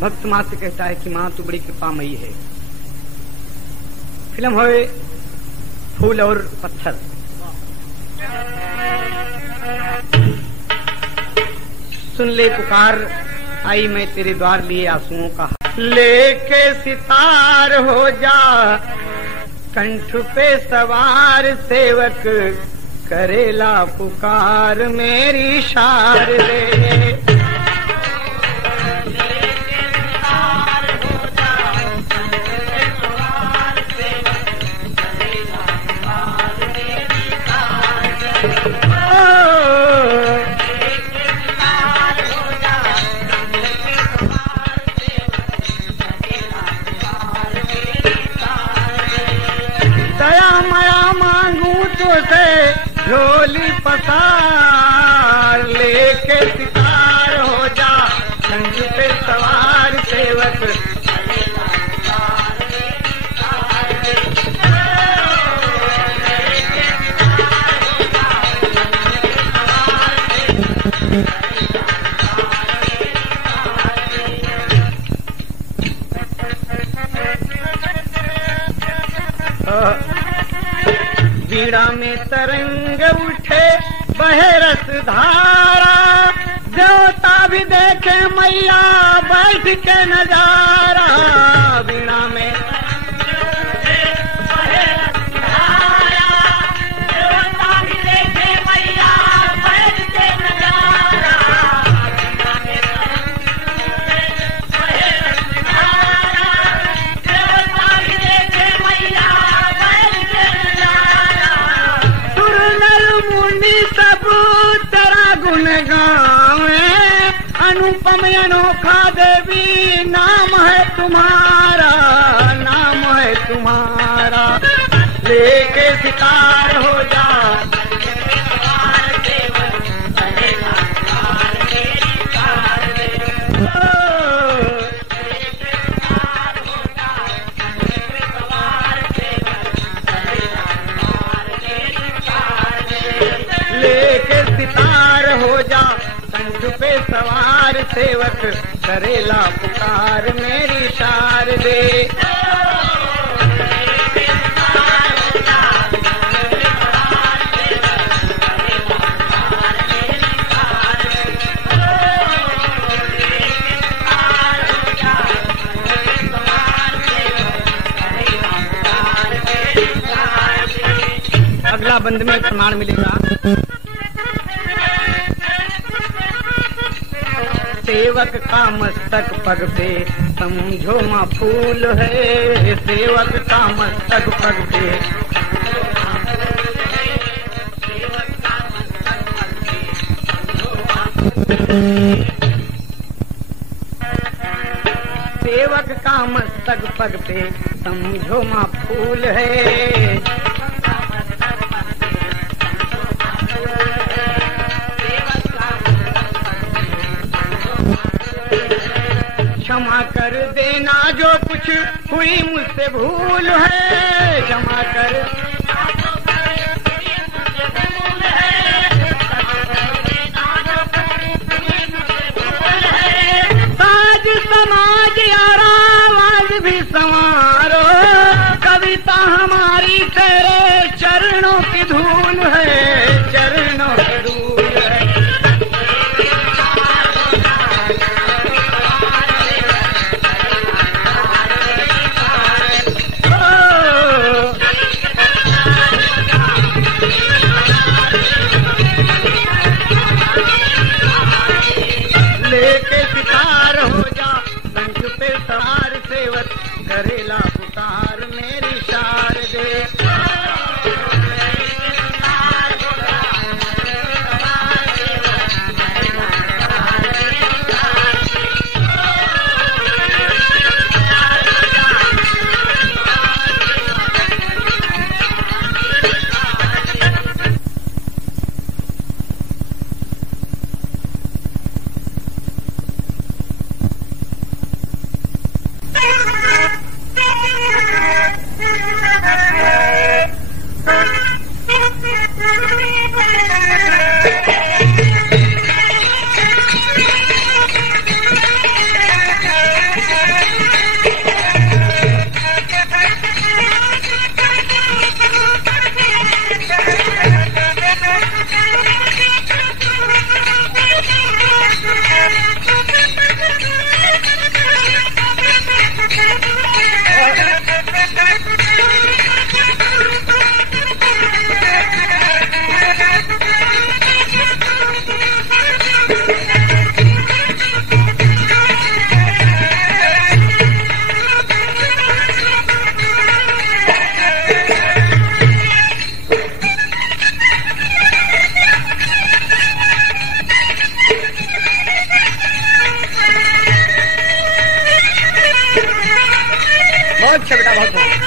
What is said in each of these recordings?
भक्त मात्र कहता है कि माँ तो बड़ी कृपामयी है। फिल्म होए फूल और पत्थर। सुन ले पुकार आई मैं तेरे द्वार लिए आंसुओं का, लेके सितार हो जा कंठ पे सवार सेवक करेला पुकार मेरी शारदे। दया मया मांगू तुझे झोली पसार, लेके सितार हो जा कंठ पे सवार सेवक। पीड़ा में तरंग उठे बहे रस धारा, देवता भी देखे मैया बैठ के नजारा। बीड़ा में बहे रस धारा, देवता भी देखे मैया बैठ के नजारा। बहे रस धारा, देवता भी देखे मैया बैठ के नजारा। सुर नर मुनि सब तेरा गुण गावे, अनुपम अनोखा देवी नाम है तुम्हारा, नाम है तुम्हारा। लेके सितार हो जा सितार हो जा कंठ पे सवार सेवक करेला पुकार मेरी शारदे। अगला बंद में प्रमाण मिलेगा। सेवक का मस्तक पग पे समझो माँ फूल है, सेवक का मस्तक पग पे। सेवक का मस्तक पग पे समझो माँ फूल है। क्षमा कर देना जो कुछ हुई मुझसे भूल है, क्षमा कर। साज समाज और आवाज भी संवारो, कविता हमारी तेरे चरणों की धूल है, चरणों की धूल है। लेके सितार हो जा कंठ पे सवार सेवक करेला पुकार मेरी शारदे। बहुत अच्छा बेटा, बहुत अच्छा।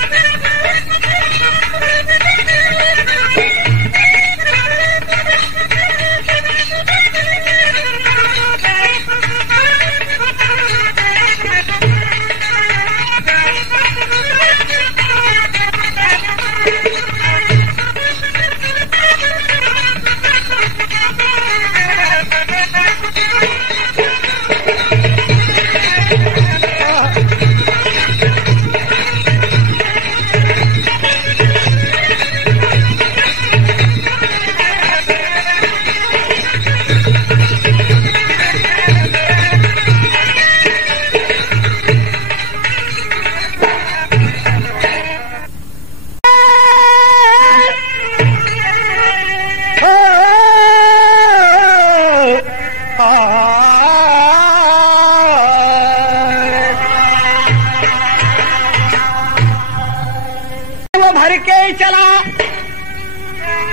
भर के चला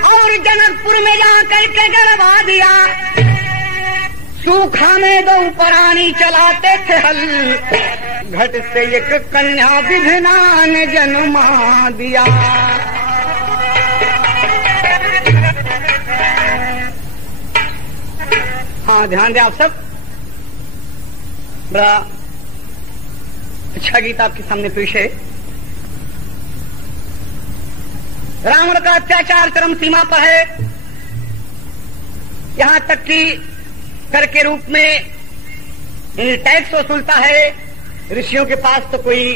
और जनकपुर में जाकर के गड़वा दिया। सूखा में दो प्राणी चलाते थे हल, घट से एक कन्या विधना ने जन्मा दिया। हाँ ध्यान दें आप सब, बड़ा अच्छा गीत आपके सामने पेश है। रावण का अत्याचार चरम सीमा पर है, यहां तक कि कर के रूप में टैक्स वसूलता है। ऋषियों के पास तो कोई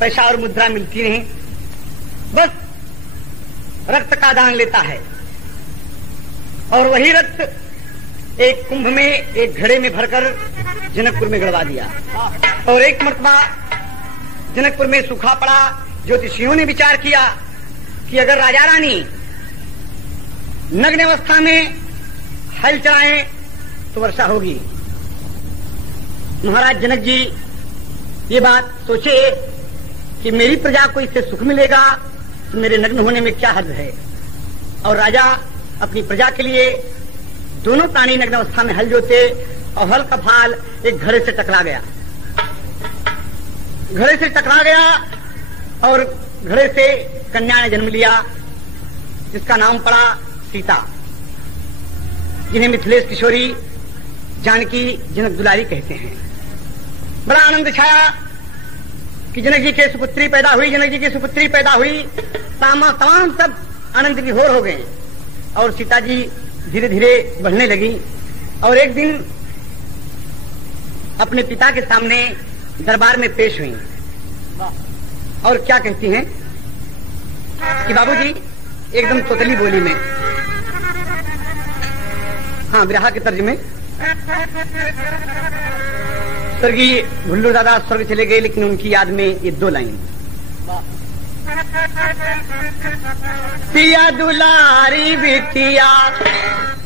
पैसा और मुद्रा मिलती नहीं, बस रक्त का दान लेता है। और वही रक्त एक कुंभ में, एक घड़े में भरकर जनकपुर में गड़वा दिया। और एक मरतबा जनकपुर में सूखा पड़ा। ज्योतिषियों ने विचार किया कि अगर राजा रानी नग्न अवस्था में हल चलाएं तो वर्षा होगी। महाराज जनक जी ये बात सोचे कि मेरी प्रजा को इससे सुख मिलेगा, मेरे नग्न होने में क्या हद है। और राजा अपनी प्रजा के लिए दोनों प्राणी नग्न अवस्था में हल जोते और हल का फाल एक घड़े से टकरा गया। घड़े से टकरा गया और घड़े से कन्या ने जन्म लिया, जिसका नाम पड़ा सीता, जिन्हें मिथिलेश किशोरी जानकी जनक दुलारी कहते हैं। बड़ा आनंद छाया कि जनक जी के सुपुत्री पैदा हुई, जनक जी की सुपुत्री पैदा हुई। तमाम सब आनंद विभोर हो गए और सीता जी धीरे धीरे बढ़ने लगी। और एक दिन अपने पिता के सामने दरबार में पेश हुई और क्या कहती हैं कि बाबूजी, एकदम तोतली बोली में, हाँ बिरहा के तर्ज में, स्वर्गीय भुल्लू दादा स्वर्ग चले गए लेकिन उनकी याद में ये दो लाइन। सिया दुलारी बिटिया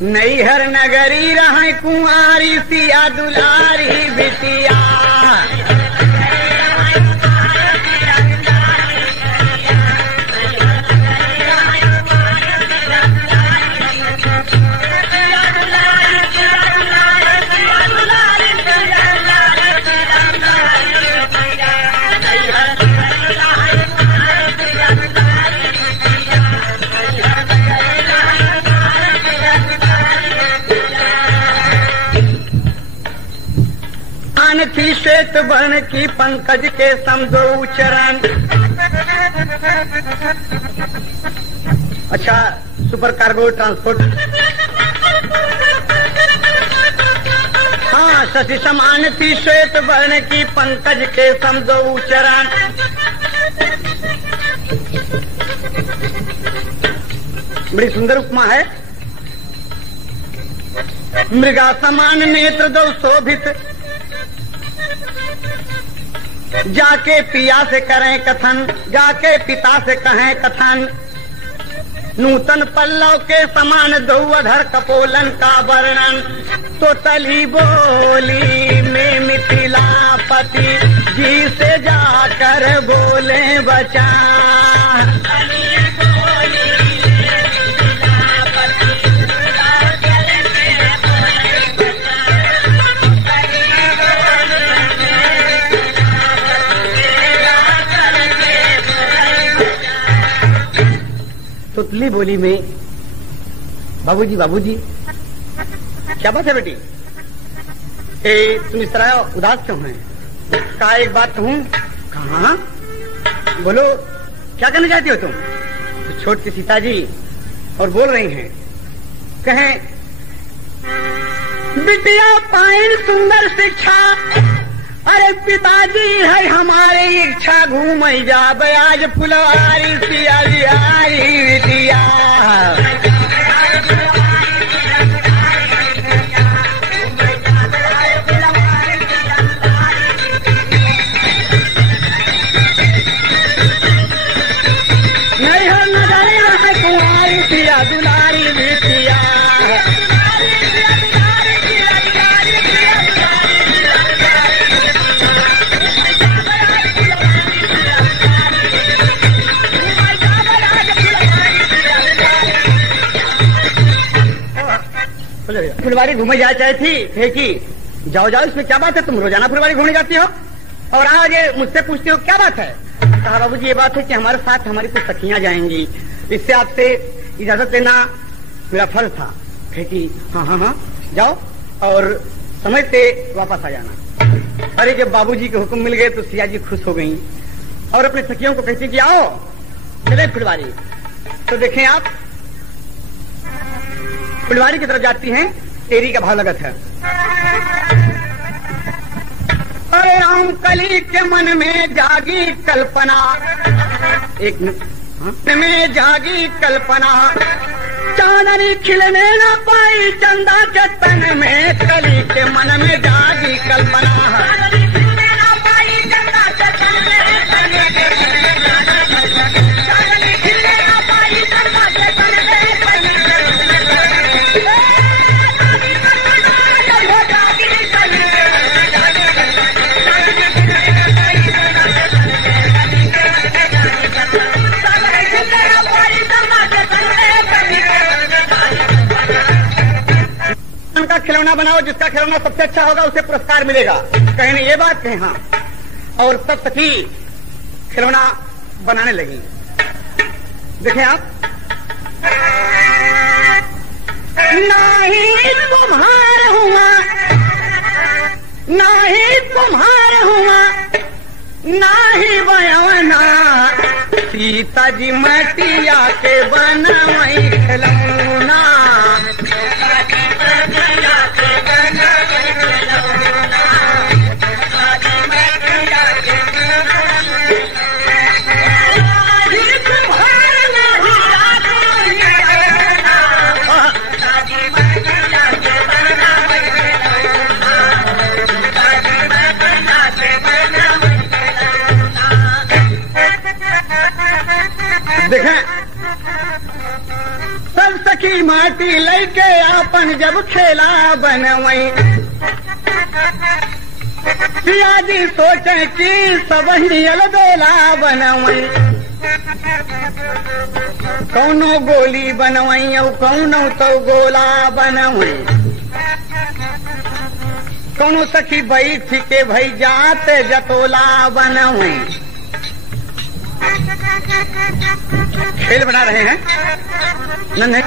नैहर नगरी रहे कुंवारी, सिया दुलारी बिटिया थी श्वेत वर्ण की पंकज के समदो चरण। अच्छा, सुपर कार्गो ट्रांसपोर्ट। हाँ, सती समान थी श्वेत वर्ण की पंकज के समदो चरण। बड़ी सुंदर उपमा है। मृगा समान नेत्र दो शोभित, जाके पिया से करें कथन, जाके पिता से कहें कथन। नूतन पल्लव के समान दो अधर कपोलन का वर्णन। तो तली बोली में मिथिलापति जी से जाकर बोले बचा। बोली में, बाबूजी बाबूजी क्या बात है बेटी, तुम इस तरह उदास क्यों हैं? कहा एक बात कहूं? कहा बोलो, क्या कहना चाहती हो तुम? छोट की सीता जी और बोल रही हैं, कहें बिटिया पाइन सुंदर शिक्षा, अरे पिताजी है हमारे इच्छा, घूम जा आज फुलवारी सियारी बिटिया। नहीं है कुंवारी सिया दुलारी बिटिया। फुलवारी घूमे जा चाहे थी है कि जाओ जाओ, इसमें क्या बात है, तुम रोजाना फुलवारी घूमने जाती हो और आज मुझसे पूछते हो क्या बात है? कहा बाबूजी ये बात है कि हमारे साथ हमारी कुछ सखियां जाएंगी, इससे आपसे इजाजत लेना मेरा फर्ज था। है कि हाँ हाँ हाँ जाओ और समय से वापस आ जाना। अरे जब बाबूजी के हुक्म मिल गए तो सिया जी खुश हो गई और अपने सखियों को कहती कि आओ चले फुलवारी। तो देखें आप फुलवारी की तरफ जाती हैं, तेरी का भाव लगत है। अरे राम कली के मन में जागी कल्पना, एक मन में जागी कल्पना, चांदनी खिलने न पाई चंदा के तन में, कली के मन में जागी कल्पना, चांदनी खिलने न पाई चंदा के तन में, कली के मन में जागी कल्पना, चांदनी खिलने न पाई चंदा के तन में, कली के मन में जागी कल्पना, हो जागी कली के मन में जागी कल्पना, चांदनी खिलने न पाई चंदा के तन में, कली के मन में जागी कल्पना, चांदनी खिलने न पाई चंदा के तन में, कली के मन में जागी कल्पना। का खिलौना बनाओ, जिसका खिलौना सबसे अच्छा होगा उसे पुरस्कार मिलेगा। कहने ये बात कहें हाँ, और सब सखी खिलौना बनाने लगी। देखें आप, नाही तुम्हारे हुआ, नाही तुम्हारे हुआ, नाही बयाना, सीता जी मटिया के बनवई खिलौना, सीता जी मटिया के बनवई खिलौना, सीता जी मटिया के बनवई तुम्हारे नहीं आती खिलौना, सीता जी मटिया के बनवई खिलौना, सीता जी मटिया के बनवई खिलौना। देखें सब सखी माटी लैके आपन जब खेला बनवई, सिया जी सोचे कि सब ही अलबेला बनवई, कौनो गोली बनवई और कौनो तो गोला बनवई, कौनो सखी बैठ के भई जाते जतोला बनवई। खेल बना रहे हैं नन्हे,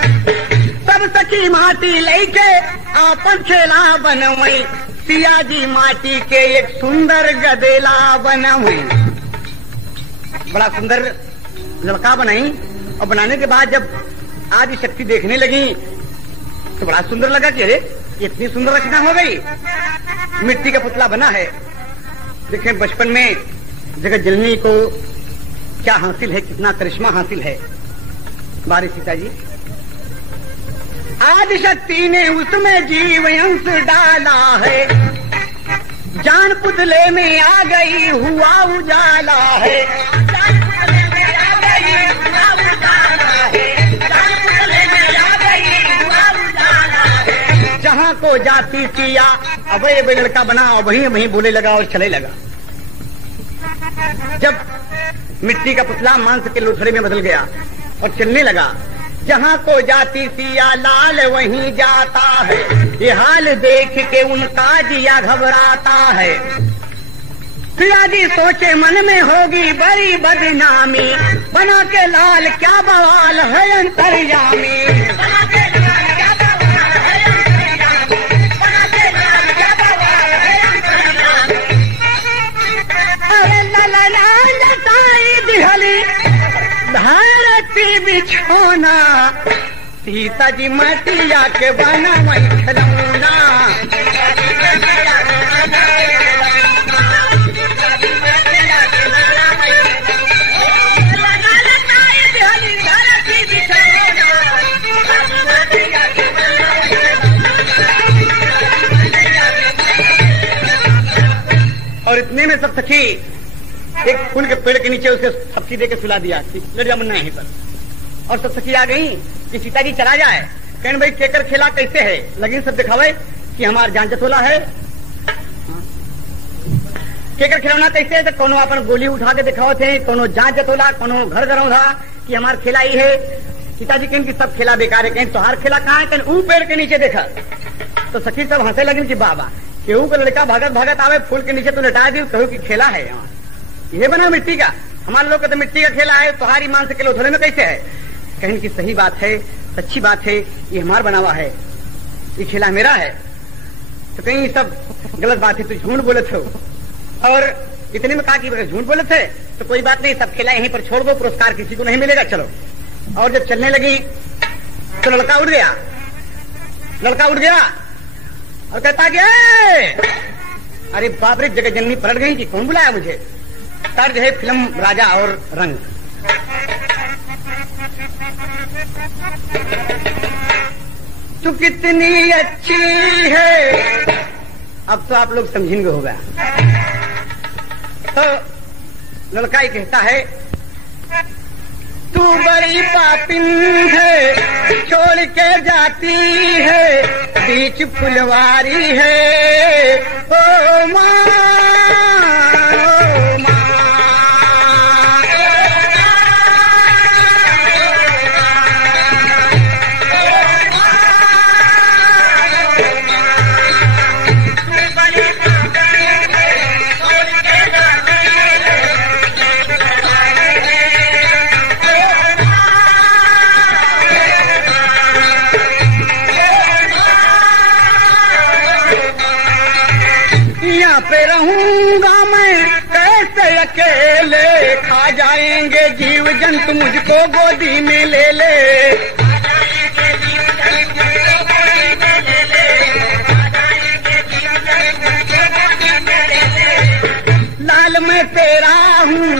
सब सखी माटी लेके आपन खेला बनवई, सिया जी माटी के एक सुंदर गदेला बनवई। बड़ा सुंदर लड़का बनाई और बनाने के बाद जब आदि शक्ति देखने लगी तो बड़ा सुंदर लगा कि अरे इतनी सुंदर रचना हो गई। मिट्टी का पुतला बना है। देखें बचपन में जगत जननी को क्या हासिल है, कितना करिश्मा हासिल है। बारी सीता जी आदि शक्ति ने उसमें जीव अंश डाला है, जान पुतले में आ गई हुआ उजाला है, जान पुतले में आ गई हुआ उजाला है, जान पुतले में आ गई हुआ उजाला है। जहाँ को जाती सिया अब ये लड़का बना और वहीं वहीं बोले लगा और चले लगा। जब मिट्टी का पुतला मांस के लुथड़े में बदल गया और चलने लगा, जहाँ को जाती सिया लाल वहीं जाता है, ये हाल देख के उनका जिया घबराता है। पिताजी सोचे मन में होगी बड़ी बदनामी, बना के लाल क्या बवाल है अंतर्यामी। अरे ललना लटाई दिहली धरती बिछौना, सीता जी मटिया के बना वही खिलौना। और इतने में सब सखी एक फूल के पेड़ के नीचे उसके थपकी देके सुला दिया, लड़िया मुन्ना यहीं पर। और सब सखी आ गई कि सीता जी चला जाए। कहने भाई केकर खेला कैसे है, लगी सब दिखावे कि हमार जान जतोला है। केकर खिलौना कैसे है तो कोनो अपन गोली उठा के दिखाओ थे, कोनो जान जतोला, कोनो घर गरौ था कि हमार खेला ही है। पिताजी कहें कि सब खेला बेकार है। कहें तोहार खेला कहाँ है? कहें ऊ पेड़ के नीचे देखा। तो सखी सब हंसे लगी कि बाबा केहू का लड़का भागत भागत आवे फूल के नीचे तो लटा दी, कहू कि खेला है यहाँ ये बना मिट्टी का। हमारे लोग का तो मिट्टी का खेला है, तुम्हारी मान से किलो धोने में कैसे है? कहें कि सही बात है, अच्छी बात है, ये हमार बना हुआ है, ये खेला मेरा है। तो कहीं सब गलत बात है, तो झूठ बोले थे। और इतने में कहा कि झूठ बोले थे तो कोई बात नहीं, सब खेला यहीं पर छोड़ दो, पुरस्कार किसी को नहीं मिलेगा, चलो। और जब चलने लगी तो लड़का उठ गया, लड़का उठ गया और कहता कि अरे बाप रे जगह जननी पलट गई कि कौन बुलाया मुझे। तर्ज है फिल्म राजा और रंग। तू कितनी अच्छी है, अब तो आप लोग समझेंगे होगा। तो लड़का ही कहता है तू बड़ी पापिन है, छोड़ के जाती है, बीच फुलवारी है, ओ माँ, ओ माँ। पे रहूंगा मैं कैसे अकेले, खा जाएंगे जीव जंतु मुझको गोदी में ले ले। खा जाएंगे जीव जंतु मुझको गोदी में ले ले, खा जाएंगे जीव जंतु मुझको गोदी में ले ले। लाल मैं तेरा हूँ,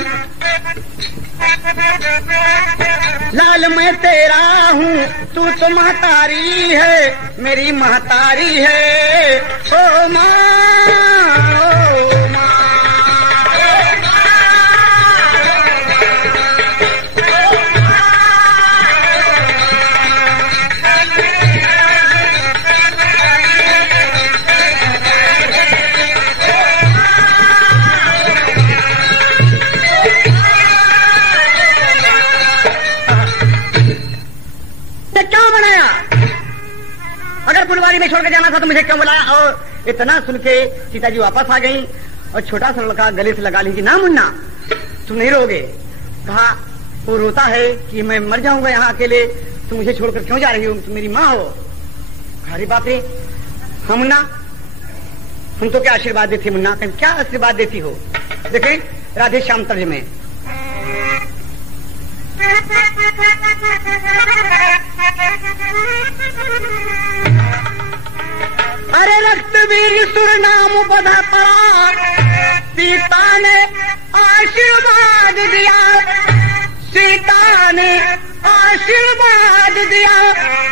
लाल मैं तेरा हूँ, तू तो महतारी है, मेरी महतारी है, ओ माँ, ओ माँ। क्या बनाया? अगर फुलवारी में छोड़ के जाना था तो मुझे क्यों बुलाया? और इतना सुन के सीता जी वापस आ गई और छोटा सा लड़का गले से लगा ली, ना मुन्ना तुम नहीं रहोगे। कहा वो रोता है कि मैं मर जाऊंगा यहाँ अकेले, तुम मुझे छोड़कर क्यों जा रही हो, तुम मेरी माँ हो। अरे बाप रे, हाँ मुन्ना हम तो क्या आशीर्वाद देती मुन्ना। क्या आशीर्वाद देती हो? देखें राधे श्याम तर्ज में। अरे रक्तवीर सुर नाम बधा पड़ा, सीता ने आशीर्वाद दिया, सीता ने आशीर्वाद दिया।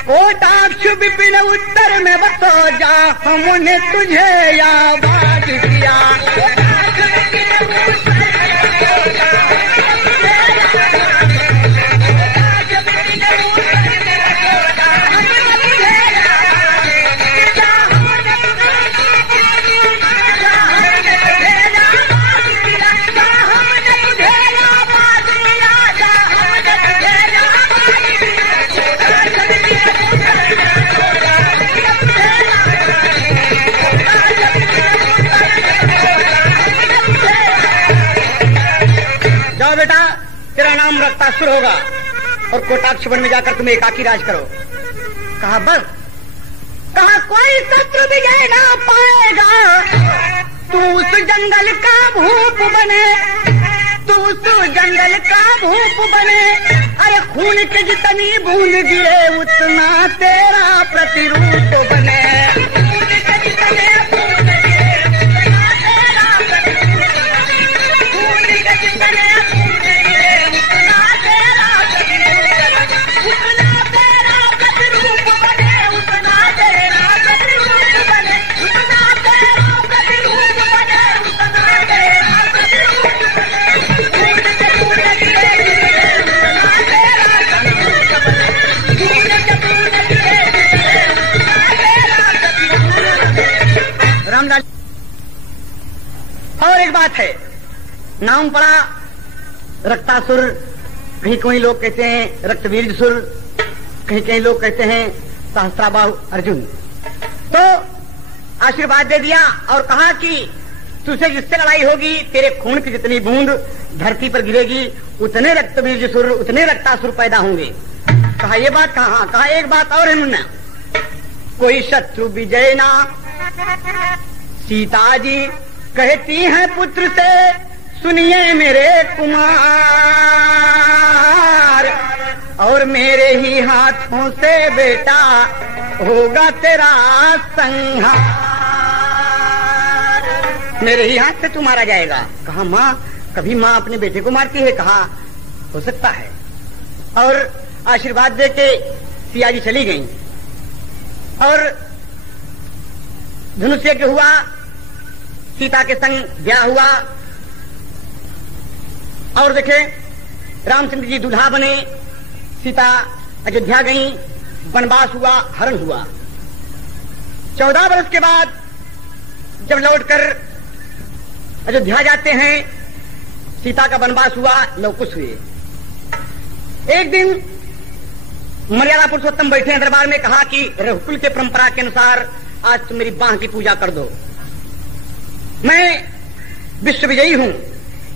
कोटाक्ष विपिन उत्तर में बतो जा, हमने तुझे आबाद किया। जाओ बेटा, तेरा नाम रक्तासुर होगा और कोटाक्ष वन में जाकर तुम एकाकी राज करो। कहा बस, कहा कोई शत्रु विजय ना पाएगा, तू उस जंगल का भूप बने, तू उस जंगल का भूप बने। अरे खून के जितनी बूंद गिरे उतना तेरा प्रतिरूप बने, खून के जितने बूंद गिरे उतना तेरा प्रतिरूप बने, खून के जितने बूंद गिरे उतना तेरा प्रतिरूप बने, उतना तेरा प्रतिरूप बने, उतना तेरा प्रतिरूप बने, उतना तेरा प्रतिरूप बने, उतना तेरा प्रतिरूप बने। खून के बूंद गिरे उतना तेरा प्रतिरूप बने, खून के बूंद गिरे उतना तेरा प्रतिरूप बने। रामलाल, और एक बात है, नाम पड़ा रक्तासुर, कहीं कोई लोग कहते हैं रक्तवीरसुर, कहीं कहीं लोग कहते हैं सहस्त्राबाहु अर्जुन। तो आशीर्वाद दे दिया और कहा कि तुझसे जिससे लड़ाई होगी तेरे खून की जितनी बूंद धरती पर गिरेगी उतने रक्तवीरसुर, उतने रक्तासुर पैदा होंगे। कहा ये बात कहा, कहा एक बात और है मुन्ना, कोई शत्रु विजय ना, सीता जी कहती हैं पुत्र से सुनिए मेरे कुमार, और मेरे ही हाथों से बेटा होगा तेरा संहार, मेरे ही हाथ से तू मारा जाएगा। कहा माँ, कभी माँ अपने बेटे को मारती है? कहा हो सकता है। और आशीर्वाद देके सिया जी चली गई और धनुष यज्ञ हुआ, सीता के संग ब्याह हुआ और देखे रामचंद्र जी दूल्हा बने, सीता अयोध्या गई, वनवास हुआ, हरण हुआ। 14 वर्ष के बाद जब लौटकर अयोध्या जाते हैं, सीता का वनवास हुआ, लवकुश हुए। एक दिन मर्यादा पुरुषोत्तम बैठे हैं दरबार में, कहा कि रघुकुल के परंपरा के अनुसार आज तुम मेरी बाह की पूजा कर दो, मैं विश्व विजयी हूँ।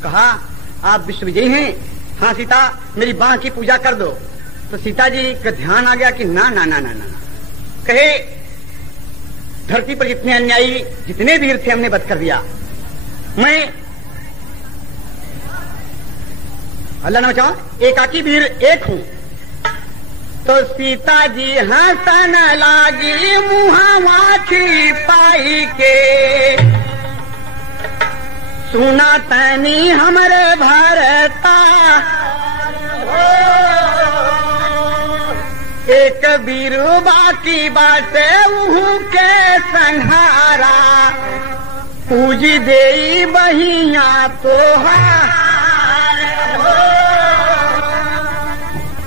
कहा आप विश्व विजयी हैं? हाँ सीता, मेरी बाह की पूजा कर दो। तो सीता जी का ध्यान आ गया कि ना ना ना ना ना, कहे धरती पर जितने अन्यायी जितने वीर थे हमने बच कर दिया, मैं अल्लाह ना बचाओ एकाकी वीर एक हूँ। तो सीता जी हंसन लागी मुहावाची पाई के, सुना तनी हमारे भरता एक वीर बाकी बाटे उहू के संहारा, पूजी देई बहिया तोहार।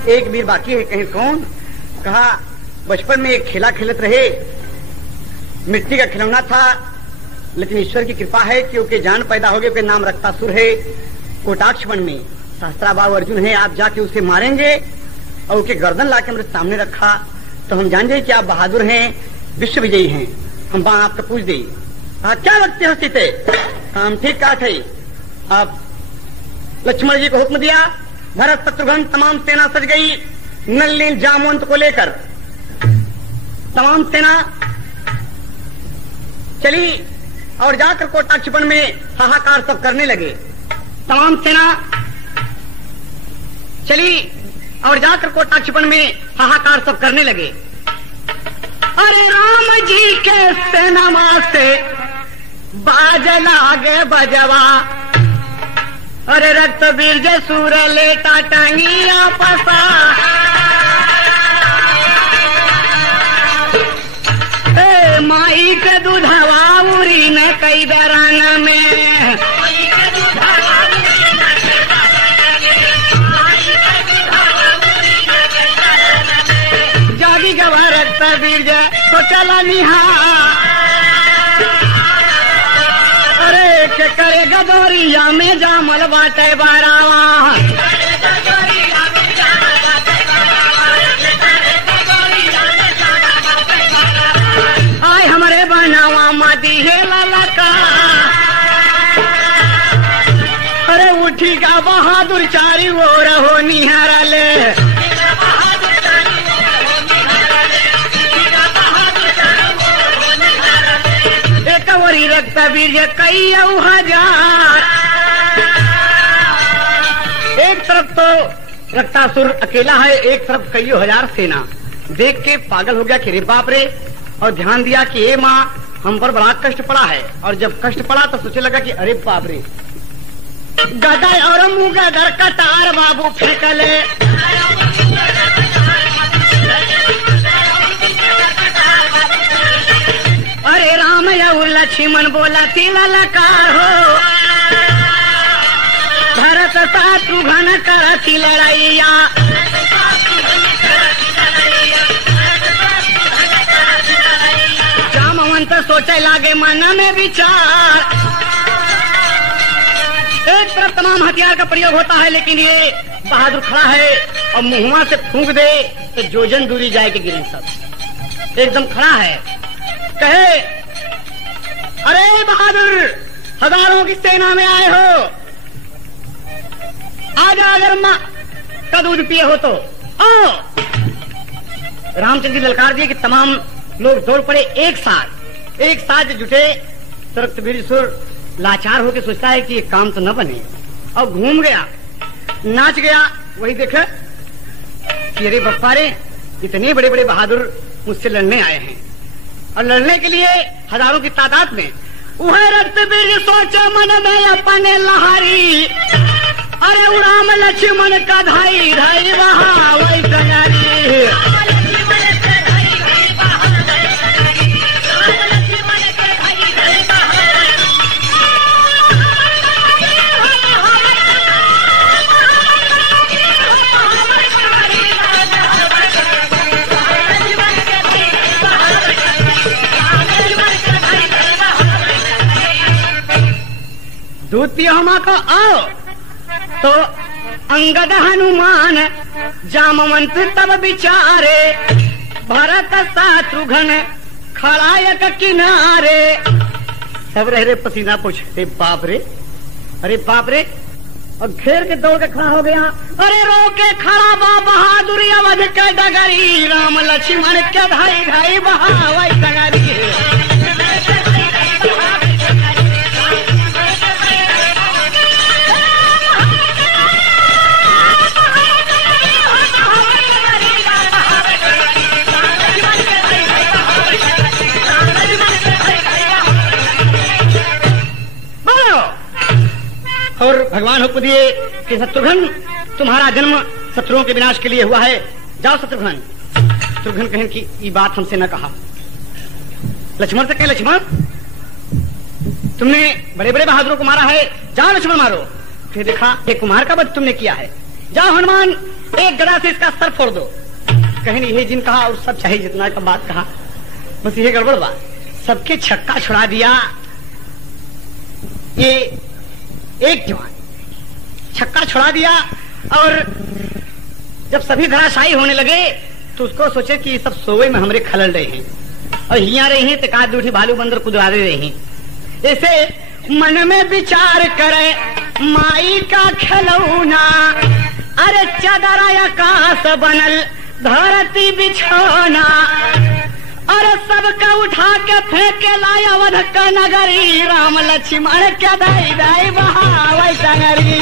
एक वीर बाकी है, कहीं कौन? कहा बचपन में एक खेला खेलत रहे, मिट्टी का खिलौना था, लेकिन ईश्वर की कृपा है क्योंकि जान पैदा हो गई, फिर नाम रक्तासुर है, कोटाक्ष वन में सहस्त्राबाहु अर्जुन है, आप जाके उसे मारेंगे। और उसके गर्दन लाके मेरे सामने रखा तो हम जान जाए कि आप बहादुर हैं, विश्व विजयी हैं, हम वहां आपसे पूछ दें। कहा क्या लगते हो सीते? हम ठीक कहा थे। अब लक्ष्मण जी को हुक्म दिया, भरत शत्रुघ्न तमाम सेना सज गई, नल नील जामवंत को लेकर तमाम सेना चली और जाकर कोटाक्ष वन में हाहाकार सब करने लगे। तमाम सेना चली और जाकर कोटाक्ष वन में हाहाकार सब करने लगे। अरे राम जी के सेनामा से बाज लागे बजवा, अरे रक्त बीर सूर लेता टांगिया फसा, ए माई के दूधवा उरी ने कई बेरान में, जागी के भारत बीर तो चला निहार, अरे के करेगा दोरिया में जामल बाटे बरावा, आय हमारे बनावा माटी है ललका, अरे उठी का बहादुर चारी ओर हो निहारा ले, एक वरी रक्त वीर्य कई हजार। एक तरफ तो रक्तासुर अकेला है, एक तरफ कई हजार सेना। देख के पागल हो गया कि रे बाप रे, और ध्यान दिया कि हे माँ हम पर बड़ा कष्ट पड़ा है। और जब कष्ट पड़ा तो सोचने लगा कि अरे बाप रे, गदा और मुंह का घर का तार बाबू फेंकले, अरे राम और लक्ष्मण बोला तिला लकार हो, भरत शत्रुघ्न करती लड़ाइया, जामवंत सोचे लागे मन में विचार। एक तरफ तमाम हथियार का प्रयोग होता है, लेकिन ये बहादुर खड़ा है और मुहमा से फूंक दे तो जोजन दूरी जाएगी गिरे सब। एकदम खड़ा है, कहे अरे बहादुर हजारों की सेना में आए हो, आजा अगर माँ का दूध पिए हो तो आओ। रामचंद्र जी ललकार दिए कि तमाम लोग दौड़ पड़े एक साथ जुटे। तरफ वीरसुर लाचार होकर सोचता है कि ये काम तो न बने, और घूम गया, नाच गया। वही देखा कि अरे बप्पा रे, इतने बड़े बड़े बहादुर मुझसे लड़ने आए हैं, और लड़ने के लिए हजारों की तादाद में। वह रक्त बीज सोचे मन में अपने लहारी, अरे राम लक्ष्मण का धाई धाई वहा वही संगारी। द्वितीय को आओ तो अंगद हनुमान जामवंत तब विचारे, भरत शत्रुघ्न खड़ायक किनारे। सब रह पसीना पूछते बाप रे, अरे बाप रे, और घेर के दौड़ के खड़ा हो गया। अरे रोके खड़ा बा बहादुर अवध के डगरी, राम लक्ष्मण के धाई धाई बहावई डगरी। और भगवान हुक्म दिए कि शत्रुघ्न तुम्हारा जन्म शत्रुओं के विनाश के लिए हुआ है, जाओ शत्रुघ्न। शत्रुघ्न कहें कि ये बात हमसे न कहा। लक्ष्मण से कहे लक्ष्मण तुमने बड़े बड़े बहादुरों को मारा है, जाओ लक्ष्मण मारो। फिर देखा एक कुमार का वध तुमने किया है, जाओ हनुमान एक गदा से इसका सर फोड़ दो। कहीं ये जिन कहा और सब चाहे जितना का बात कहा, बस ये गड़बड़ बात, सबके छक्का छुड़ा दिया। ये एक जवान छक्का छुड़ा दिया, और जब सभी धराशायी होने लगे तो उसको सोचे कि ये सब सोवे में हमरे खलल रहे हैं, और यहाँ रहे हैं तो का दूसरी भालू बंदर कुदरारे रहे हैं। जैसे मन में विचार करे माई का खलौना, अरे चादर आकाश बनल धरती बिछौना, अरे सबका उठा के फेंक के लाया अवध का नगरी, राम लक्ष्मण के दाई दाई बहावई डगरी।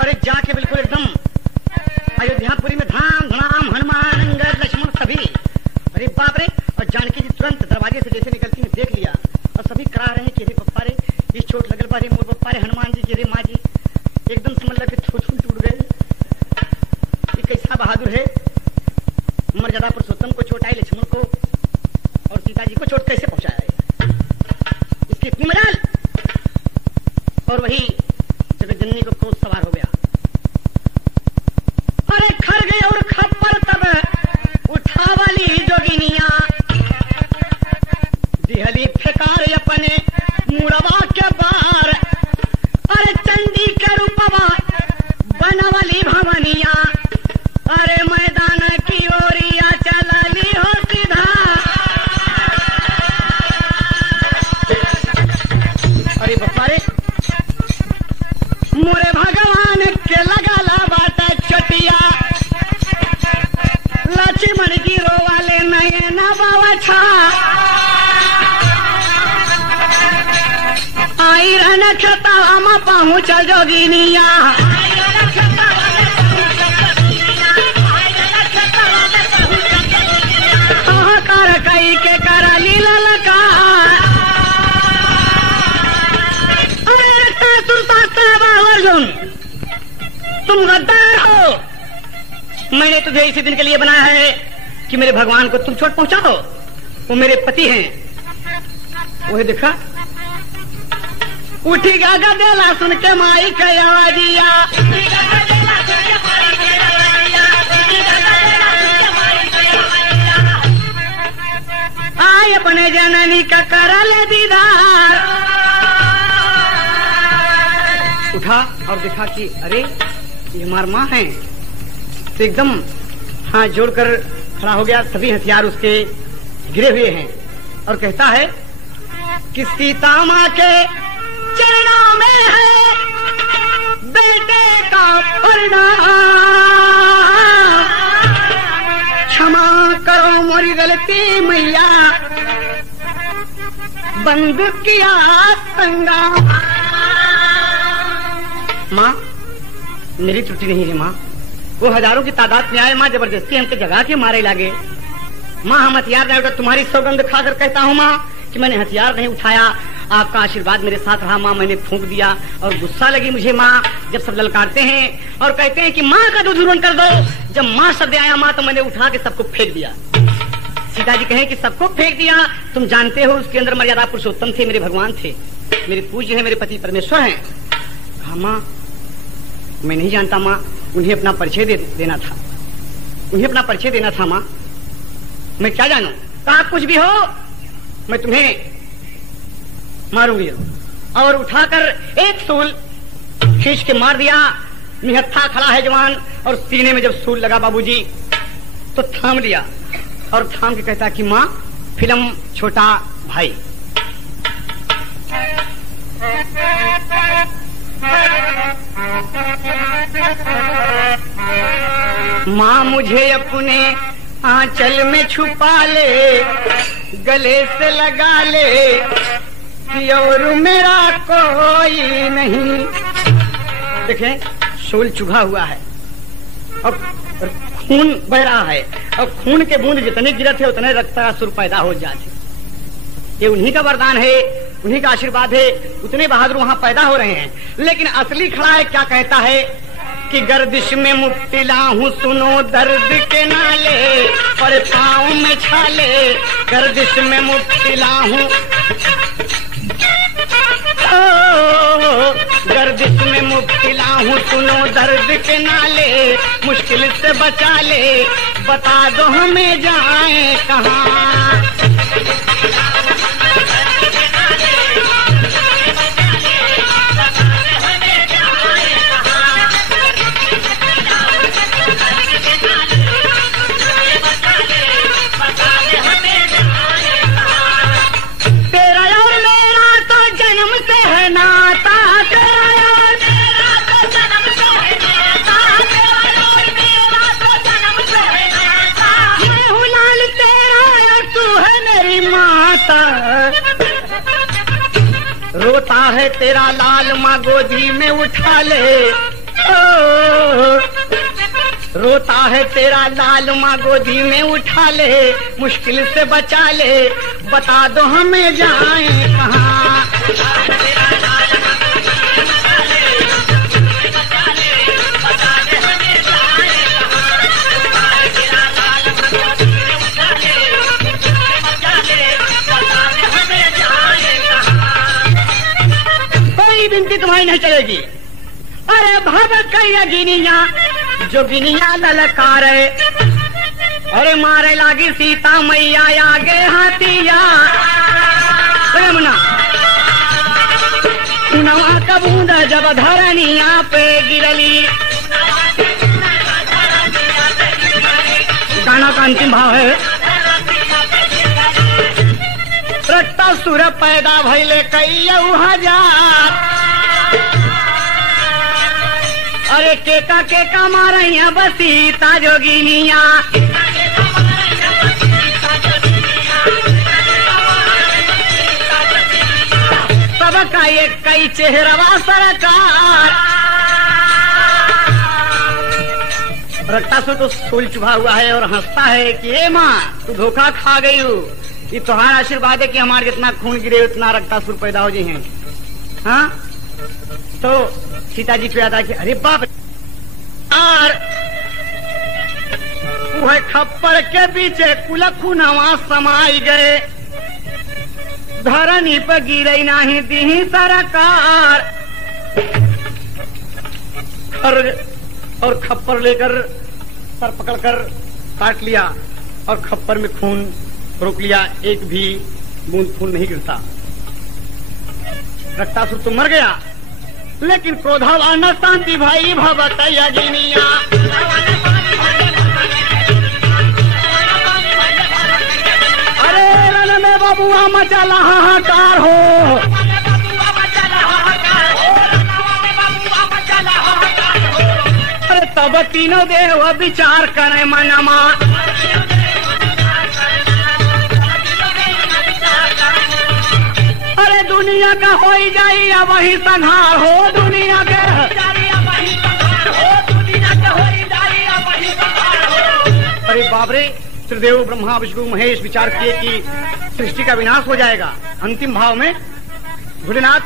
अरे जाके बिल्कुल एकदम अयोध्यापुरी में धाम धड़ाम हनुमान अंगद लक्ष्मण सभी, अरे बाप रे। और जानकी जी तुरंत दरवाजे से जैसे निकलती है देख लिया, और सभी करा रहे हैं कि पप्पा रे इस चोट लगल पारे मोर पप्पा रे, हनुमान जी के माँ जी एकदम समझ लगे थूथू टूट गए। ये कैसा बहादुर है, मर्यादा पुरुषोत्तम को चोट आई, लक्ष्मण को और सीता जी को चोट कैसे पहुंचाया, इसकी इतनी मजाल। और वही जगतजननी को क्रोध सवार हो गया। अरे खरगे और खप्पर तब उठा वाली जोगिनिया, दिहली कसी फेकार अपने मुड़वा के पार। अरे चंडी के रूपवा बनवली भवनिया, अरे मैदान की ओरिया चलली हो सीधा। अरे बपारे मोरे भगवान के लगाला बात चटिया, लक्ष्मण जी रोवाले नयन बावछा। आई रन छतावा में पहुँच जोगिनिया, हाहाकार कई के कराली ललकार। अर्जुन तुम गद्दार हो, मैंने तुझे इसी दिन के लिए बनाया है कि मेरे भगवान को तुम चोट पहुंचाओ। वो मेरे पति हैं। वो देखा उठी गा गदेला सुन के माई के आवाजिया, आई अपने जननी का करल दीदार। उठा और देखा कि अरे हमारी माँ है, तो एकदम हाथ जोड़कर खड़ा हो गया। सभी हथियार उसके गिरे हुए हैं और कहता है कि सीता माँ के चरणों में है बेटे का परिणाम, क्षमा करो मोरी गलती मैया, बंद किया संग्राम। माँ मेरी त्रुटि नहीं है माँ, वो हजारों की तादाद में आए माँ, जबरदस्ती हमके जगा के मारे लगे। माँ हम हथियार नहीं उठा, तुम्हारी सौगंध खाकर कहता हूँ माँ कि मैंने हथियार नहीं उठाया, आपका आशीर्वाद मेरे साथ रहा माँ। मैंने फूंक दिया और गुस्सा लगी मुझे माँ जब सब ललकारते हैं और कहते हैं कि माँ का दूधूरण कर दो। जब माँ शब्द आया माँ तो मैंने उठा के सबको फेंक दिया। पिताजी कहे कि सबको फेंक दिया, तुम जानते हो उसके अंदर मर्यादा पुरुषोत्तम थे, मेरे भगवान थे, मेरे पूज्य हैं, मेरे पति परमेश्वर हैं। माँ मैं नहीं जानता माँ, उन्हें अपना परिचय देना था, उन्हें अपना परिचय देना था माँ। मैं क्या जानूं, कहा कुछ भी हो मैं तुम्हें मारूंगी। और उठाकर एक सूल खींच के मार दिया। निहत्था खड़ा है जवान और सीने में जब सूल लगा बाबूजी तो थाम दिया और थाम के कहता कि माँ फिल्म छोटा भाई। माँ मुझे अपने आंचल में छुपा ले, गले से लगा ले, और मेरा कोई नहीं। देखें शूल चुभा हुआ है, अब खून बह रहा है, अब खून के बूंद जितने गिरत है उतने रक्त का असुर पैदा हो जाए। ये उन्हीं का वरदान है, उन्हीं का आशीर्वाद है, उतने बहादुर वहाँ पैदा हो रहे हैं। लेकिन असली खड़ा है क्या कहता है कि गर्दिश में मुब्तला हूँ सुनो दर्द के नाले, पर पाँव में छाले, गर्दिश में मुब्तला हूँ, गर्दिश में मुब्तला हूँ सुनो दर्द के नाले, मुश्किल से बचा ले, बता दो हमें जाए कहाँ। तेरा और मेरा तो जन्म से है नाता, तेरा और मेरा तो जन्म से है नाता, तेरा और मेरा तो जन्म से है नाता। मैं हूँ लाल तेरा और तू है मेरी माता। रोता है तेरा लाल माँ गोदी में उठा ले, रोता है तेरा लाल माँ गोदी में उठा ले, मुश्किल से बचा ले, बता दो हमें जाए कहाँ। कोई बिनती तुम्हारी नहीं चलेगी। अरे भाव कई गिनिया जो गिनिया ललकारे, अरे मारे लागी सीता मैया आगे हाथिया, खुनवा का बूंद जब धरनिया पे गिरली। गाना का अंतिम भाव है, रक्तासुर पैदा भइले कई हजार, अरे केका मारैया बसीता जोगिनिया। सबका ये कई चेहरवा सरकार। रक्तासुर तो फूल चुभा हुआ है और हंसता है कि ये माँ तू धोखा खा गई हो, ये तुम्हारा आशीर्वाद है कि हमारे जितना खून गिरे उतना रक्तासुर पैदा हो जी है। हाँ, तो सीता जी को याद आ कि अरे बाप, और वह खप्पर के पीछे कुल खुनवा समाई गए, धरनी पर गिरई नहीं दी सरकार। और खप्पर लेकर सर पकड़कर काट लिया और खप्पर में खून रोक लिया, एक भी बूंद खून नहीं गिरता। रक्तासुर तो मर गया, लेकिन क्रोधावान न शांति भाई भवतैया जिनिया। अरे रे बबुआ मचला हाहाकार हो, अरे तब तीनों देव विचार करे मनमा। अरे दुनिया का हो ही जाई या वही संहार हो, दुनिया के अरे बाबरे, त्रिदेव ब्रह्मा विष्णु महेश विचार किए कि सृष्टि का विनाश हो जाएगा। अंतिम भाव में भोलेनाथ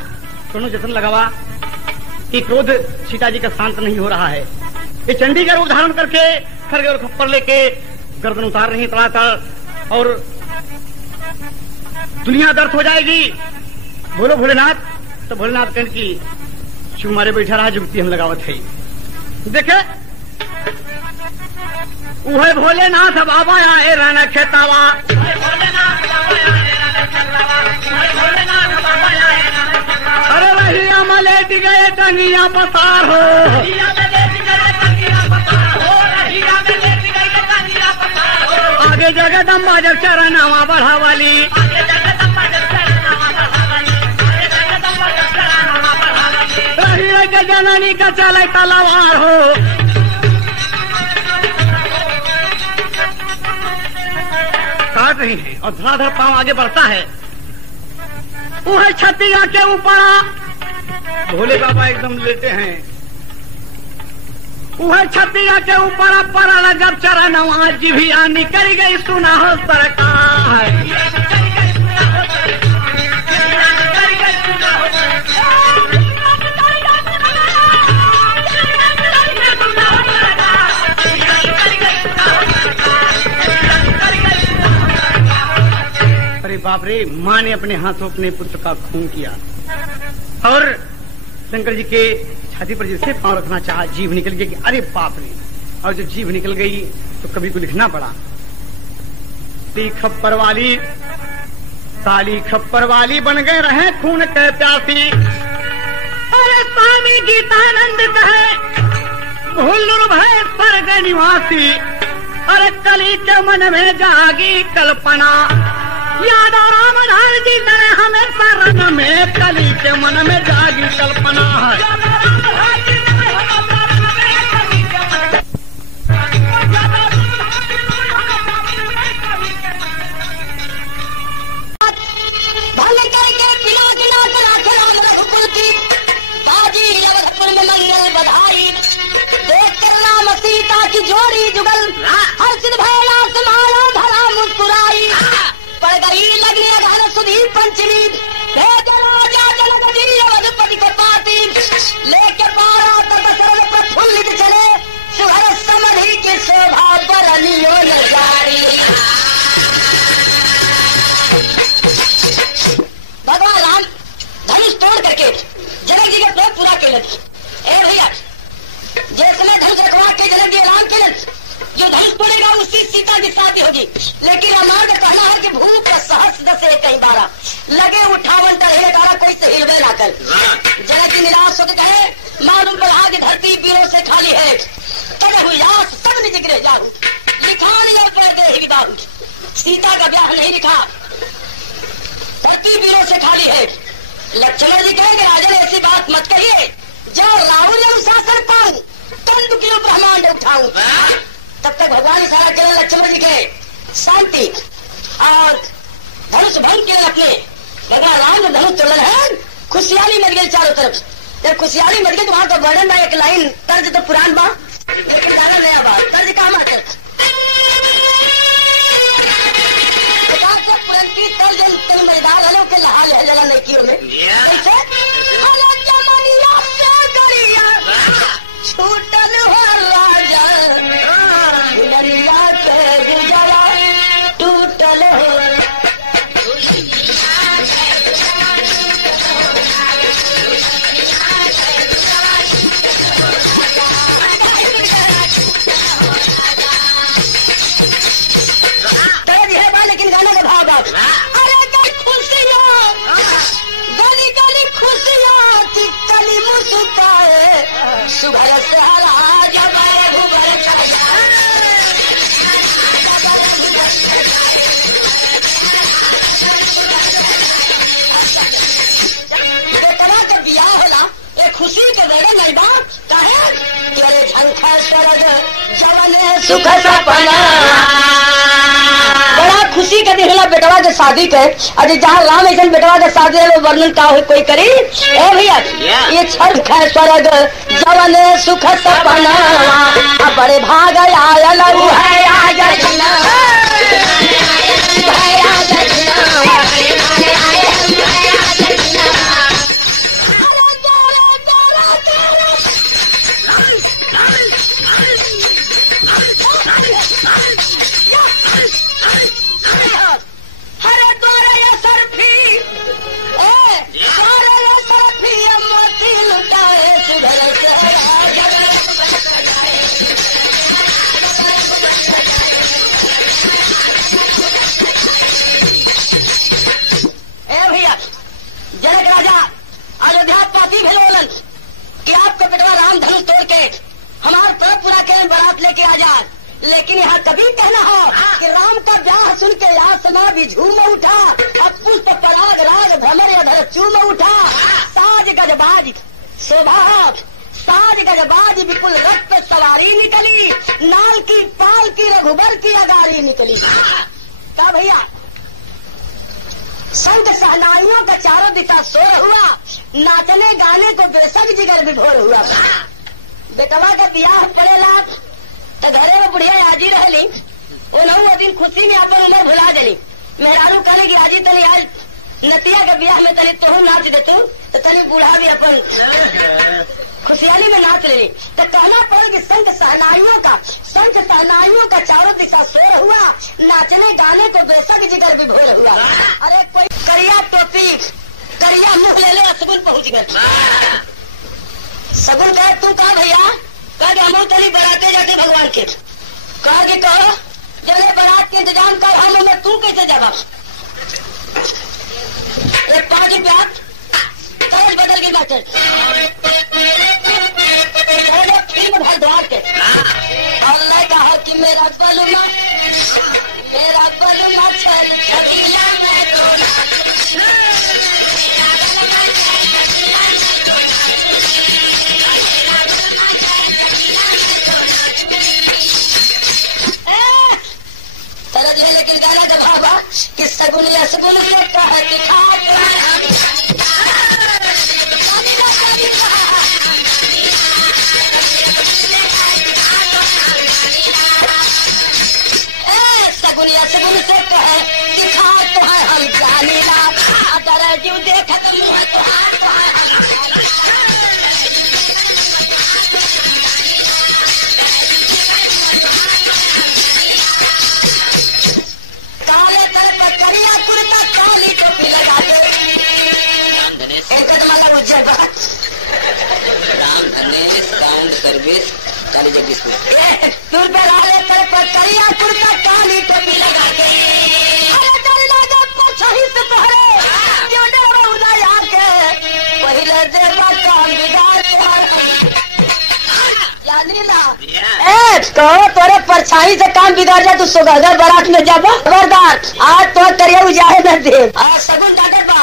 सोना जसन लगा कि क्रोध सीता जी का शांत नहीं हो रहा है। ये चंडी का रूप धारण करके खर और थप्पड़ लेके गर्दन उतार नहीं पड़ा और दुनिया दर्द हो जाएगी। बोलो भोलेनाथ, तो भोलेनाथ कहते कि शिव हमारे बैठा रहा जुगती हम लगावत थे। देखे वह भोलेनाथ बाबा आए रन खेतावा, अरे रहिया मलेट गए टंगिया पसार हो, आगे जगदम्बा जग चरणवा बढ़ावाली, रही के जननी का चले तलवार हो। काट रही है और थोड़ा थोड़ा पांव आगे बढ़ता है। वह छतिया के ऊपर भोले बाबा एकदम लेते हैं। वह छतिया के ऊपर पड़ल जब चरणवा जिभिया निकल गई सुना हो सरकार। बाप रे, माँ ने अपने हाथों अपने पुत्र का खून किया और शंकर जी के छाती पर जिससे पांव रखना चाहा जीभ निकल गई। अरे बाप रे, और जब जीभ निकल गई तो कभी को लिखना पड़ा। खप्पर वाली काली खप्पर वाली बन गए रहे खून के प्यासी। अरे स्वामी गीतानंद कहे भूल भय स्वर्ग निवासी। अरे कली के मन में जागी कल्पना, यादव रामधार जी तरह हमें शरण में कली के मन में जागी कल्पना है। भल करके पिनाक राख राम रघुकुल की बाजी, अवधपुर में मंगल बधाई। देख कर राम सीता की जोड़ी जुगल, हर्षित भैया समारो भरा मुस्कुराई। पड़ गई लगनी अघन सुधी पंचमी, भेज राजा जनक अवधपति को पाती। लेके पारा तब दशरथ प्रफुल्लित चले, सुहर समधि की शोभा बरनियो न जारी। भगवान राम धनुष तोड़ करके जनक जी के प्रेम पूरा कैलन। ए भैया, जिसमें धनुष रखवा के जनक जी ऐलान कैलन जो धनुष पड़ेगा उसी सीता की शादी होगी। लेकिन रामायण का कहना है कि भूप सहस दस कई बारा लगे उठावन टढ़े डाला कोई से हिलवे ना कर। जनक की निराश होकर कहे मालूम पड़ा कि धरती वीरों से खाली है, तब हुई आस सब निज गिरे जाहू लिखान यो दे विबाहू। सीता का ब्याह नहीं लिखा, धरती वीरों से खाली है। लक्ष्मण जी कहे कि राजन ऐसी बात मत कहिए, जो राहुल अनुशासन पाऊं तंदु किलो ब्रह्मांड उठाऊं। तब तक भगवान इशारा केवल लक्ष्मण जी के शांति और धनुष भंग केवल अपने भगवान राम जो धनुष तोड़न है खुशहाली मच गई चारों तरफ। जब खुशहाली मच गई तो वहां का वर्णन बा एक लाइन तर्ज तो पुरान बा लेकिन गाना नया बा। तर्ज का हमारा पुरनकी तर्ज तनी मजेदार है के लहा ले जला नैकियों में कैसे जमनिया से गरिया छूटल हो राजा दुनिया के गुजरा टूटल हो। लेकिन गाना का भाव बाप अरे कल खुशियाँ गली गली खुशियाँ की कली मुस्काए सुघर से हरा जबर घुबर बेटवा का बियाह होला एक खुशी के वर्णन नहीं बा काहे कि अरे झंखा स्वर्ग जवने सुख सपना। बड़ा खुशी के दिन होला बेटवा के शादी के। अरे जहाँ राम ऐसा बेटवा के शादी है वर्णन का हो कोई करी ए भैया ये छठ है स्वर्ग जवन सुख सपना बड़े भाग आयल है हरे द्वारे सरफी मोती लुटाए सुधर भैया जनक राजा अयोध्या पाती भेजोलन कि आपका बेटवा राम धनुष तोड़ के हमार पर्व पूरा करें बारात लेके आ जा। लेकिन यहाँ कभी कहना हो कि राम का ब्याह सुन के आसमां भी झूम उठा अब पुष्प पराग राग भ्रमर अधर चूम उठा साज गजबाज शोभा साज गजबाज विपुल रथ पे सवारी निकली नाल की पाल की रघुबर की अगारी निकली। क्या भैया संग सहनाइयों का चारों दिशा शोर हुआ नाचने गाने को बेशक जिगर विभोर हुआ। बेटवा का ब्याह पड़ेला तो घरे में बुढ़िया आजी रहली वो दिन खुशी में अपन उम्र भुला जली। मेहरारू कहने की आजी तनी आज नतिया के ब्याह में तनी तोहू नाच दे तू तो तनी बूढ़ा भी अपन खुशहाली में नाच लेली। तो कहना पड़े कि संग सहनाइयों का चारों दिशा शोर हुआ नाचने गाने को बेशक जिगर विभोर हुआ। अरे कोई करिया टोपी करिया मुंह ले ले सगुन पहुंच गए। सगुन कहे तू कहा भैया कह हम तनी बराते जाते भगवान के कह के कहो जब बारात के इंतजाम कर हम में तू कैसे जब एक 5 रुपया तरज बदल गई मास्टर फिर भरद्वार के और कहा कि मेरा बलुमा छल छबीला मैं तो तरज है लेकिन गाना का भावा कि सगुन या सगुन से कह कि सगुन या सगुन से कहे दिखा तो है हम जानीला अगर जीव देखत मुँह तो हाथ तो है हम काले तरफ पर करिया कुर्ता काली टोपी लगा के राम धनेश इनका तो मतलब उज्जैन बात राम धनेश साउंड सर्विस काली जगदीशपुर तुर पे लाले कर करिया कुर्ता काली टोपी लगा के अरे डर लगा पछही से तोहरे क्यों डर उदाया के पहले देवा काम बिगाड़ तोहर यानी ना तो तोरे परछाई से काम बिगाड़ जा तू सोगहगर बारात में जाबा खबरदार आज तो करिया उजाहे न दे सगुन डांटत बा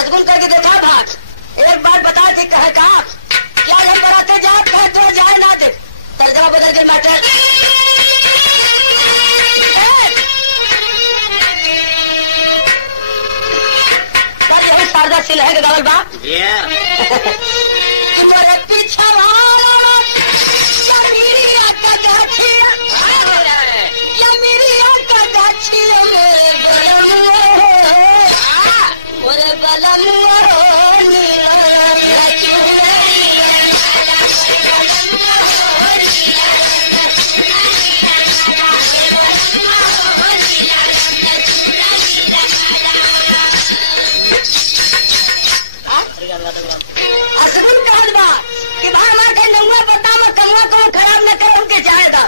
असगुन करके देखा भाग एक बात बता थी कहे का क्या हम बराते जात कहे तो जाए ना दे तर्जमा बदल गई मैटर सर यही शारदा सिल है गावल बा कि मोरे पीछा वाला जमीरिया का गाछिया जमीरिया का गाछिया मोरे बलमुआ नीला रंग चुनरिया असगुन कहत बा कि भाई हमारे कहीं नंगुआ बता मैं कमुआ को खराब न करो उनके जायदा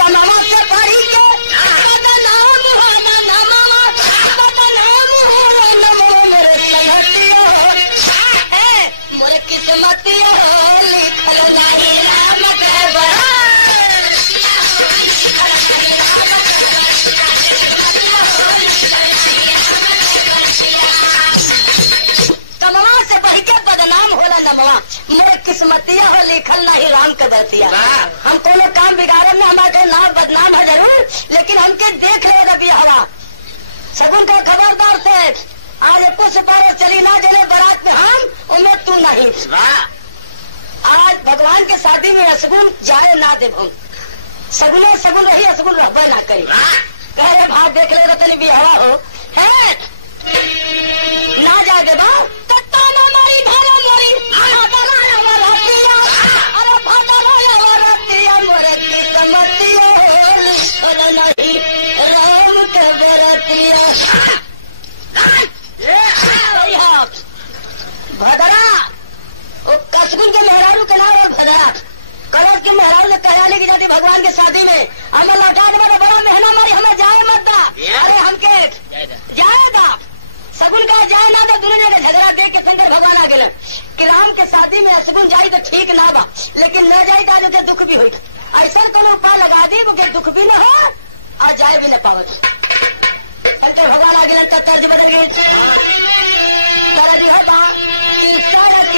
कमावा से पढ़ी के बदनाम हो ना नमावा बदनाम हो ना मोरे संगतिया हो मोरे किस्मतिया हो लिखल नहीं राम के कमवा से बढ़ के बदनाम होला नमवा मोरे किस्मतिया हो लिखल नहीं राम के बरतिया हम कोनो काम बिगाड़े में हमारे नाम बदनाम है जरूर लेकिन हमके देख ले रबी हवा सगुन का खबरदार थे आज एको सिपारो चली ना चले बारात में हम उम्मीद तू नहीं आज भगवान के शादी में असगुन जाए ना दे हम सगुने सगुन रही असगुन रहबे ना करी कह रहे भाग देख ले रतनी भी हवा हो है ना जाए दे बा तत्ताना मारी धारा मोरी भादराया वरतिया अरे भादराया वरतिया मोरे किस्मतिया हो लिखल नहीं राम के बरतिया भदरा वो कसगुन के मेहरारू के नाम और भदरा कलश के मेहरारू से कहा लेके जाती भगवान के शादी में हमें लौटा दे बड़ा मेहना मारी हमें जाए मत दा अरे हमके जाए दा सगुन का जाए ना तो दोनों जगह झगड़ा देख के शंकर भगवान आ गए कि राम के शादी में सगुन जाई तो ठीक ना बा लेकिन न जाई तो जो दुख भी हुई ऐसा कोनो उपाय लगा दी वो दुख भी न हो और जाए भी न पावत शंकर भगवान आ गए तो तर्ज बदल गई तरज है बा कि सड़क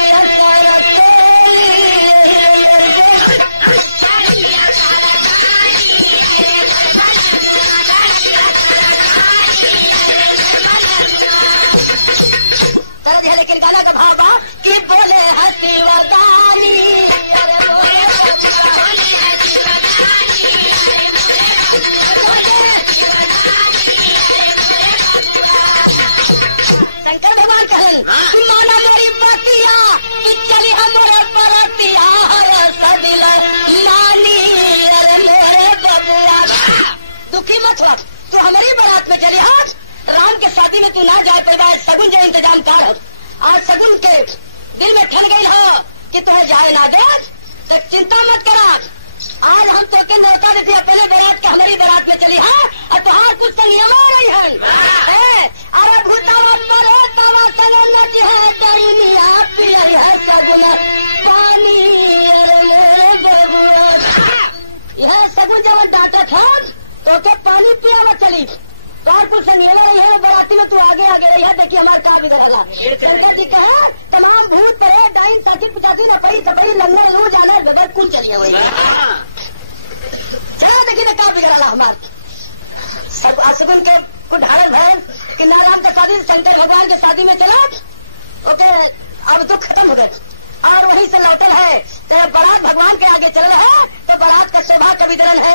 तरज है लेकिन गाना का भाव बा कि बोले हसी वदानी अरे बोले शंकर भगवान कहन कि माना मोरी बतिया कि चली हमारे बरतिया हर सदिल मानी अरे मोरे बबुआ दुखी मत हो तू हमारी बारात में चली हाथ राम के शादी में तू ना जाए पैबा सगुन जो इंतजाम कर आज सगुन के दिल में ठन गई हो कि तुम्हें जाए ना दे तो चिंता मत करा आज हम तो के न्योता देती अपने बारात के हमारी बारात में चली हाँ और तुहार कुछ संयम आ रही है अरे भूतावा पर तावा संग नच है डैनिया पिया है सगुन पानी अरे मोरे बबुआ यह सगुन जब डांटा था तो के पानी पियावा चली तो कुछ संयम रही है बाराती में तू आगे आगे रही है देखिए हमारे कहा बिगड़ला शंकर जी कहे तमाम भूत परे डाइन साकिब पिचासी नपई तपई लंगर लू जानर बेबद कुल चलिए वही चला देखिए कहा बिगड़ला हमारे सब असगुन के कुछ ढाड़ल है कि नारायण का शादी शंकर भगवान के शादी में चला ओके अब दुख खत्म हो गए और वहीं से लौटल है तो बारात भगवान के आगे चल रहा है तो बारात का शोभा का वितरण है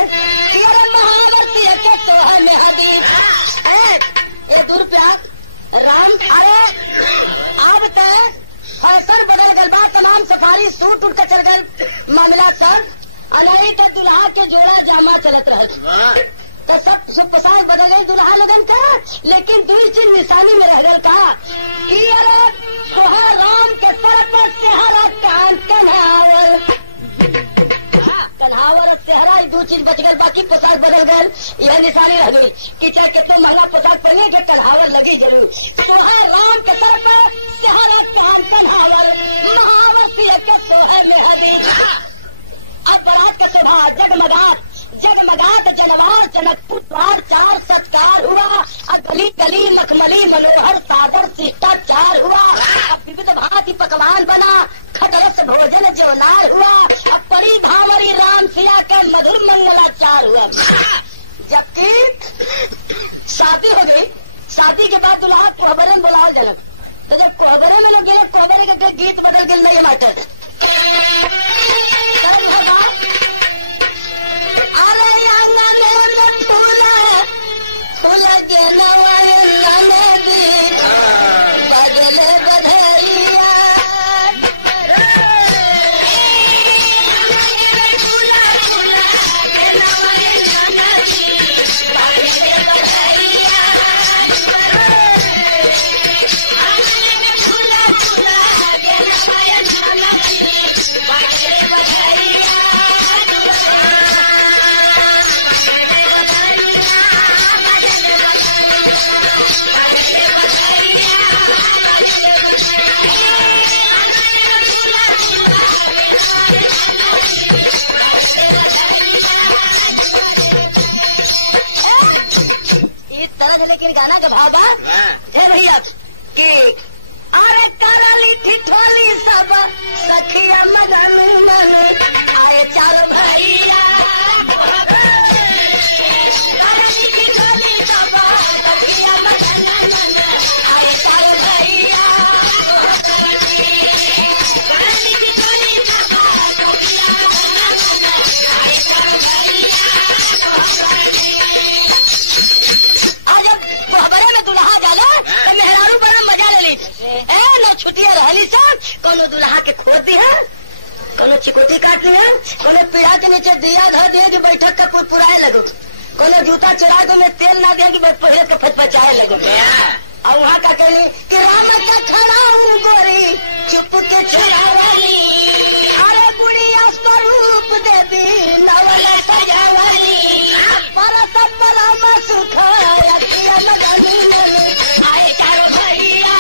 कि अरे महावर्षी के सोहा में हदीप ये दूर प्यार राम अरे अब तय फैशन बदल गल बा तमाम सफारी सूट उठ कर चल गल मामला सर अनही तो दुल्हा के जोड़ा जामा चलत रह तो सब पोशाक बदल गई दुल्हा लोगन का लेकिन दुई चीज निशानी में रह गल का कि अरे सोहा राम के सर पर सेहरा कान कन्हावल कन्हावर और सेहरा दो चीज बच गए, बाकी पोशाक बदल गए। यह निशानी रह गई कि चाहे कितना महंगा पोशाक पहनिए कि कन्हावर लगी जरूर। सोहे राम के तरफ सेहरा कान कन्हावर, महावर सिया के सोहे मेहदी। अब बारात का शोभा जगमगात जगमगात जनवार जनकपुर पार चार सत्कार हुआ। अब गली गली मखमली मनोहर सादर शिष्टाचार हुआ। अब विविध भांति पकवान बना, खटरस भोजन जोनार हुआ। अब परी भावरी राम सिया के मधुर मंगलाचार हुआ। जबकि शादी हो गई, शादी के बाद दुल्हा कोहबरे में बुलावल जनक। तो जब कोहबरे में लोग गए, कोहबरे के गीत बदल गए, नहीं मास्टर अरे आंगन में फूल गे नदी बजले बधैया तरह। लेकिन गाना का भाव है भैया कि अरे करली ठिठोली सब सखिया मगन मन आए चार भैया। करली ठिठोली सब सखिया मगन मन आए चार भैया। करली ठिठोली सब सखिया मगन मन आए चार भैया। जब कोहबरे में दुल्हा जाला तो मेहरारू बड़ा मजा ले ली। न छुट्टियां रहली सब, कोनो दुल्हा के खोद दी है, कोनो चिकोटी काट ली है, कोनो पीढ़ा के नीचे दिया धर दिया कि बैठक का पुरपुराए लगो, कोनो जूता चुरा को में तेल ना दिया कि पहिरत का फचफचाए लगो। और वहाँ का कहली कि राम का खड़ा हूँ गोरी चुप के चुरावली। अरे गुड़िया स्वरूप देवी नवल सजावली। परस परम सुख अखिया मगनी मन आए चारो भैया।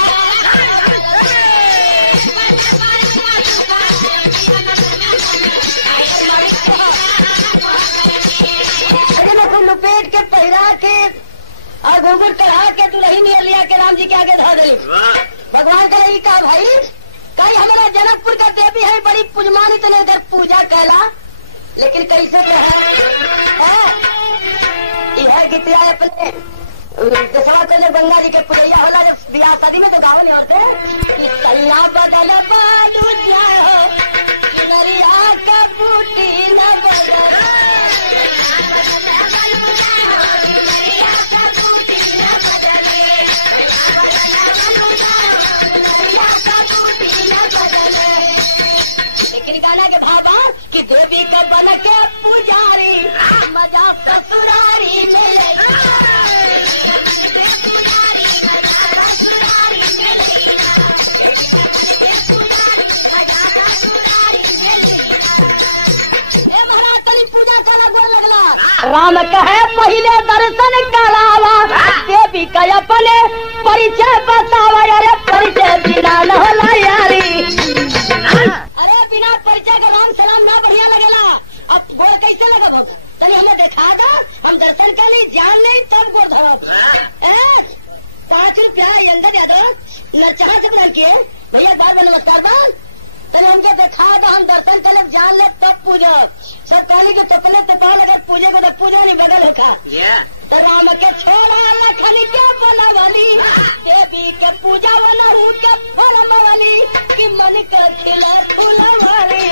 अरे मैं को लपेट के पहिरा के और घुंघट चढ़ा के दुल्हन लिया के राम जी के आगे धर दिली। भगवान करे का भाई कहीं हमारा जनकपुर का देवी है बड़ी पूजमानी, तो नहीं पूजा कैला, लेकिन कैसे कहे यह गीतिया अपने दसवा को जब गंगा जी के पुजैया होला, जब बियाह शादी में तो गाँव नहीं होते कि सैया बदल बालू जाओ किनरिया का बूटी न बदल। लेकिन गाना के भावा कि देवी का बन के पुजारी मजा ससुरारी मिले। महाराज तनी पूजा काला गोर लगला। राम कहे पहले दर्शन करावा, देवी का अपने परिचय बतावा। अरे परिचय बिना न होला यारी, अरे बिना परिचय का राम सलाम ना बढ़िया लगेला। अब गोर कैसे लगा भग तनी हमें देखा दा, हम दर्शन कर ली जान नहीं तब गोर धरब। 5 रुपया अंदर यादव नरचहा से प्रदान किए भैया, बार बार नमस्कार बाल तनी हमके देखा दा, हम दर्शन कर ले जान ले तब पूजब। सब कहली कि तपले तपाल अगर पूजे को तो पूजा नहीं बगल होखा। तो राम के छोड़ा लखन के बोलावली, देवी के पूजा वाला हूँ के फलमवली कि मन के खिला फुलवारी।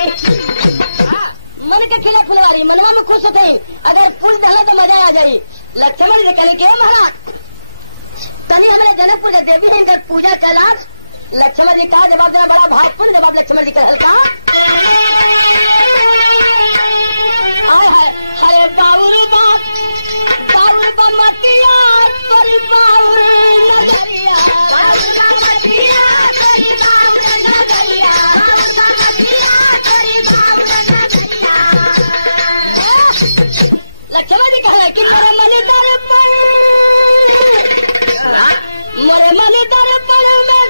मन के खिला फुलवारी मनवा में खुश होते अगर पूज दहला तो मजा आ जाये। लक्ष्मण से कहने के महाराज तनी हमारे जनकपुर के देवी है, इनका पूजा कैलाश। लक्ष्मण जी का जवाब देना बड़ा भावपूर्ण जवाब लक्ष्मण जी का हल्का। आय हाय हरे बाउर बा मटिया तोरी बाउर नगरिया, बाउर बा मटिया तोरी बाउर नगरिया, बाउर बा मटिया तोरी बाउर नगरिया। मन दर्पण मोरे मन दर्पण में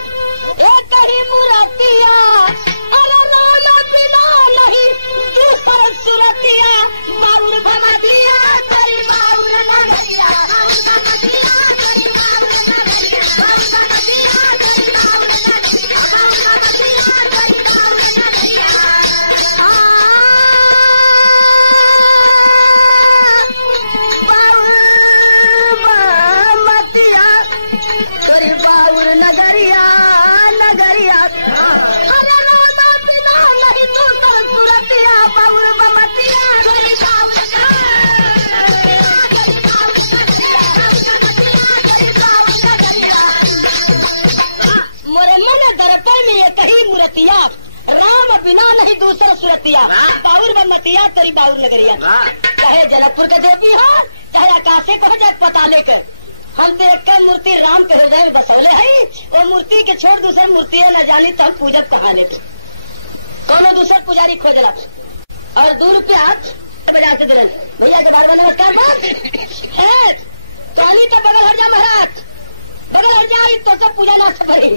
एक ही मूर्तिया अरे राम बिना नहीं दूसर सुरतिया बाउर भमतिया करी बाउर नगरिया बाउर भमतिया करी बाउर नगरिया बाउर भमतिया करी बाउर नगरिया बाउर भमतिया करी बाउर नगरिया करी बाउर नगरिया नगरिया अरे रामा बिना नहीं दूसर सुरतिया बाउर बमतिया करी बाउर नगरिया करी बाउर नगरिया करी बाउर नगरिया मोरे मन दर्पण में एक ही मूर्तिया राम बिना नहीं दूसर सुरतिया बाउर बमतिया करी बाउर नगरिया चाहे जनकपुर के देवी हो चाहे आकाशे को जाए पता लेकर हम तो एक मूर्ति राम के हृदय में बसौले है। वो मूर्ति के छोड़ दूसरे मूर्ति न जानी तो हम पूजब कहाँ लेते कोनो दूसर पुजारी खोजला और 2 रुपया बाजार से दिलन भैया के बार नमस्कार बात है काली तो बगल हट जा महाराज बगल हट जा तो सब पूजा ना सफरी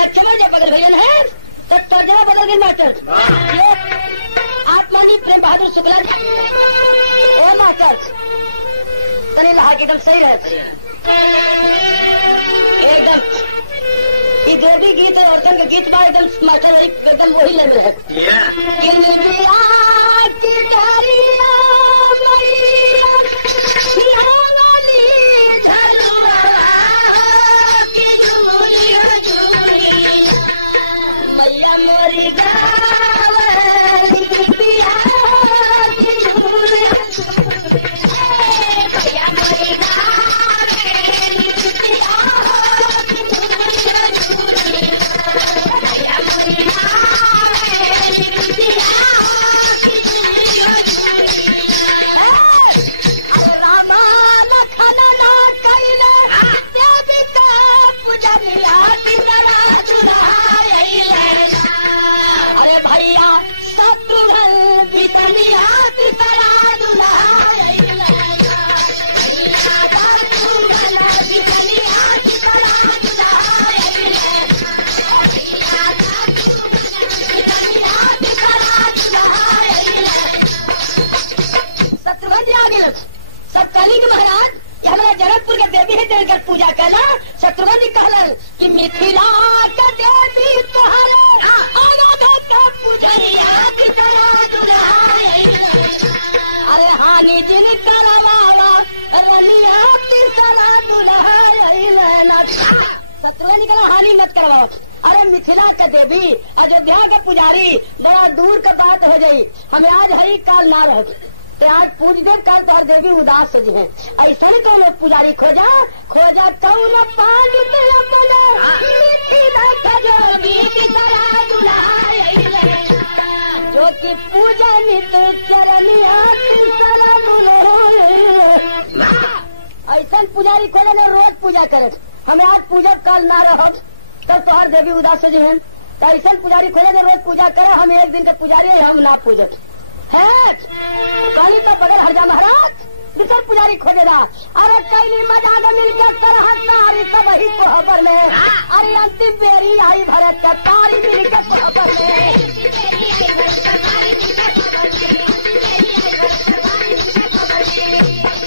लक्ष्मण जब बगल भैया है तब तर्जमा बदल गई मास्टर ये आप मानी प्रेम बहादुर शुक्ला ओ मास्टर तनी लहा के एकदम सही रहे एकदम ये देवी गीत है औरतन के गीत बा एकदम मास्टर वही एकदम वही लग रहे किन बिया की डरिया मैया नावली झलुआ की झूलिया झूलिया मैया मोरी गावली बिया की झूलिया अरे भैया शत्रुघ्न बितनिया तिसरा दुल्हा भैया शत्रुघ्न बितनिया तिसरा शत्रुघ्न सब कहली कि महाराज ये हमारा जनकपुर के देवी है तेरे पूजा करना शत्रुघ्न जी कहलन कि मिथिला का देवी तोहरे पूजनिया अरे हानि जिन करवावा रनिया तीसरा दुल्हा शत्रुघ्न निकला हानि मत करवाओ अरे मिथिला के देवी अयोध्या के पुजारी बड़ा दूर का बात हो जाई हमें आज है काल ना रह तो आज पूज देव काल तोहर देवी उदास हो है ऐसा नहीं कौन पुजारी खोजा खोजा कौन पांडित अपने मिथिला का जो कि पूजा नित चरनिया ऐसा पुजारी खोले ने रोज पूजा करे हमें आज पूजब काल ना रह तब तोहर देवी उदास हो है तो ऐसा पुजारी खोले ने रोज पूजा करे हम एक दिन के पुजारी हम ना पूजब है कहीं तो बगल हट जा महाराज दूसर पुजारी खोजेगा अरे कहीं मजाक मिलकर तरह तारी सब ही कोहबर में अरे अंतिम बेरी आई भरत का तारी मिलकर कोहबर में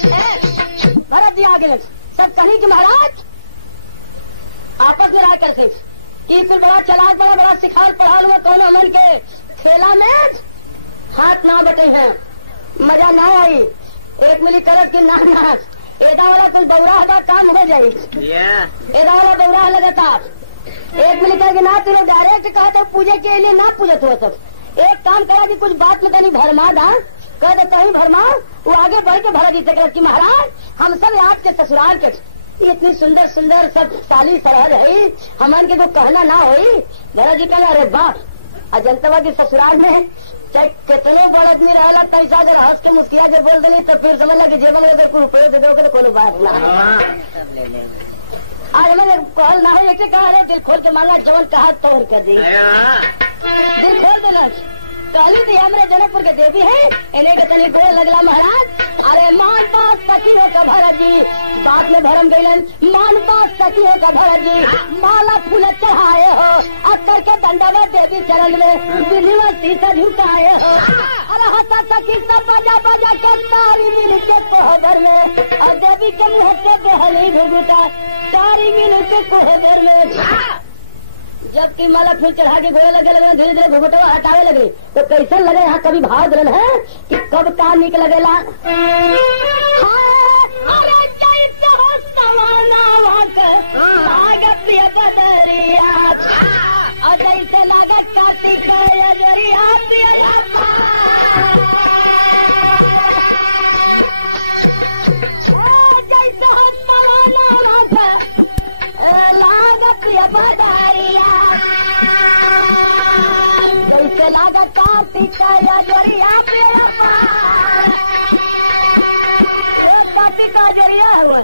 भरत जी आगे सब कहीं कि महाराज आपस में राय करते कि कुल बड़ा चलाक बड़ा बड़ा सिखाल पढ़ा लूंगा कौन अमन के खेला में हाथ ना बटे हैं मजा ना आई एक मिली करत की ना एदा वाला कुछ बौरा हदा काम हो जाये एदा वाला बौरा लगता एक मिली कर ना तुम डायरेक्ट कहा तो पूजे के लिए ना पूजत हुआ सब एक काम करा कि कुछ बात में तनी भरमा दा कह दो कहीं भरमा वो आगे बढ़ के भरा जी से कि महाराज हम सब आपके ससुराल के इतनी सुंदर सुंदर सब साली सरहद है हमन के को कहना ना होई भरा जी कहना अरे वाह अजंतवा की ससुराल में चाहे कितने बड़ आदमी रहेला तैसा अगर हंस के मुस्किया के बोल देनी तो फिर समझ लगे जेब में अगर कोई रुपये दे दोगे तो कोनो बात ना आज मैंने कहल ना हो एक कहा अरे दिल खोल के मांगा जवन कहा तोड़ कर दी दिल खोल देना कहली थी हमरे जनकपुर के देवी है, इन्हें के तनी गोड़ लगला महाराज। अरे मान बात सखी हो का भरत जी, बात में भरम गईलन। मान बात सखी हो का भरत जी, माला फूल चढ़ाए हो, अक्कर के दंडवत देवी चरण में विधिवत शीश झुकाए हो। अरे हंसा सखी सब बजा बजा के तारी मिल के कोहबर में, और देवी के मुँह से बहली घुघुटा तारी मिल के कोहबर में। जबकि माला फूल चढ़ा के गोले लगे लगे धीरे धीरे घुघुटवा हटावे लगे, तो कैसे लगे यहाँ कभी भाव दिलन है कि कब का निक लगेला। अरे जैसे हो सवाना आग प्रिय बदरिया, और जैसे लागा कार्तिक अजरिया प्रिया जैसे हो सवाना लागा प्रिय बदरिया, जैसे लागा कार्तिक अजरिया प्रिय कार्तिक का जरिया हुआ।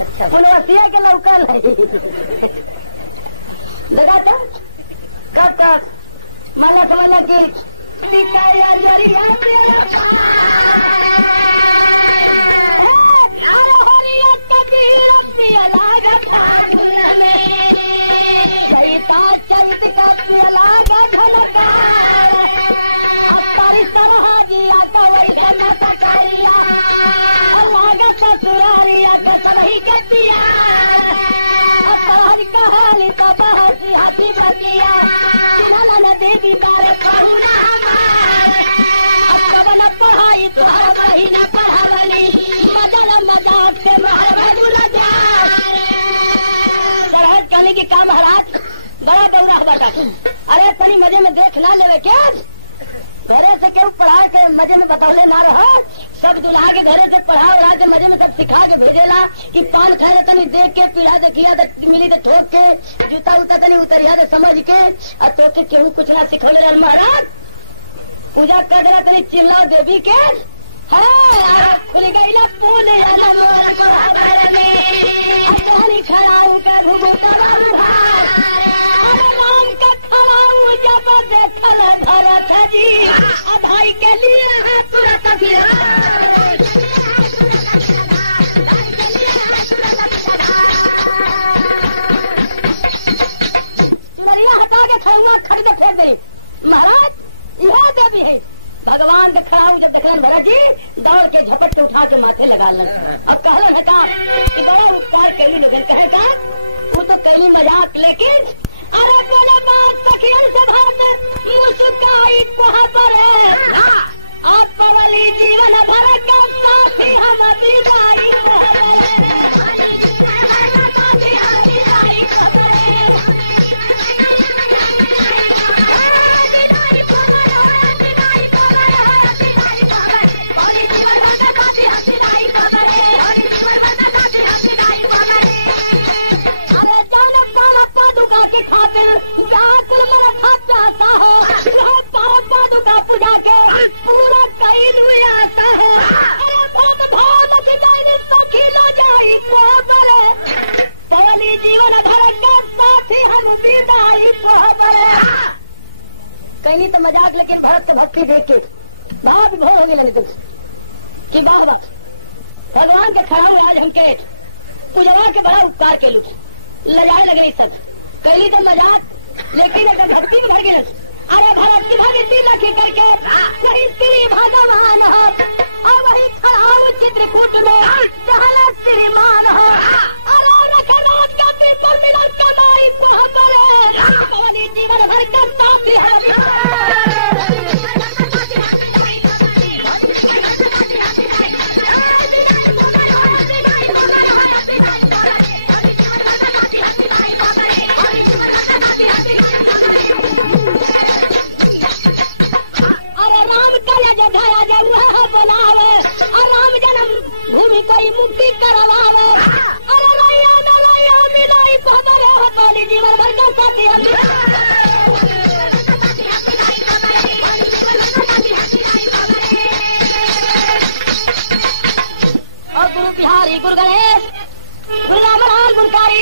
अच्छा पुनवसिया के लौकल है देखा था कब तक माला समझला की जरिया चैत का पियलागा झलकार, अक्तारी तरह जिया का वैसे न तकारिया, लागा ससुरारिया के सबही के पिया, अक्तारी कहानी तो बहसी हाथी बतिया, चिन्हला न देवी बारे पहुना हमार, अक्कवन पढ़ाई तोहर वही न पढ़ावली, मजल मजाक से महर भगुला जा। सरहद कहने की काम महाराज बड़ा बौरा बाटा। अरे तनी मजे में देख ना लेवे क्या, घरे से क्यों पढ़ा के मजे में बतौले ना रहा, सब दुल्हा के घरे से पढ़ा उड़ा के मजे में सब सिखा के भेजेला कि पान खाए तनी देख के पीढ़ा देखिया तो मिली तो ठोक के जूता उता तनी उतरिया तो समझ के, और तो के केहू कुछ ना सिखौले रहा महाराज। पूजा कर देना तनी चिल्लाओ देवी के है, खुल गई ना पूल में खड़ाऊ के घुघुटा राम का खड़ाऊ जब देखल भरत जी, अधाई के लिए है तुरंत चुनरिया हटा के खड़ुआ खड़ के फेंक गई महाराज। यह देवी है भगवान के खड़ाऊ जब देखलन भरत जी दौड़ के झपट के उठा के माथे लगा लन। अब कहलन है का कि बड़ा उपकार कैली लोगन कहे का, वो तो कैली मजाक, लेकिन अरे बोले बात सखियन सभा में मुस्काई कोहबर आप पवली जीवन भर का साथी हम विदाई कोहबर। के खातिर व्याकुल मन था चाहता हो, वह पादुका पूजा के पूरा कैलू आता हो। अरे बहुत भाव लग गई सखी न जाई कोहबर, पवली जीवन भर का साथी हम विदाई कोहबर। कहीं तो मजाक, लेकिन भरत के भक्ति देख के भाव विभोर हो गया नहीं कि वाह वाह भगवान के खड़ा हुआ आज हमके पूजवा के बड़ा उपकार के लू लजाए लग रही सब कैली तो मजाक, लेकिन एकदम भक्ति में भर गई। अरे भरत की भक्ति लखी करके वही श्री भगवान हो, और वही खड़ाऊ चित्रकूट में जहला श्रीमान हो। अरे रखनाथ का पीपर मिलल कमाई कोहबर, पवली जीवन भर का साथी हम बोलावे, और राम जन्म भूमि कोई मुक्ति करवावे। अरे रैया न रैया मिलाई कोहबर, पवली जीवन भर का साथी हम। और गुरु बिहारी गुरु गणेश गुरु रामलाल गुरकारी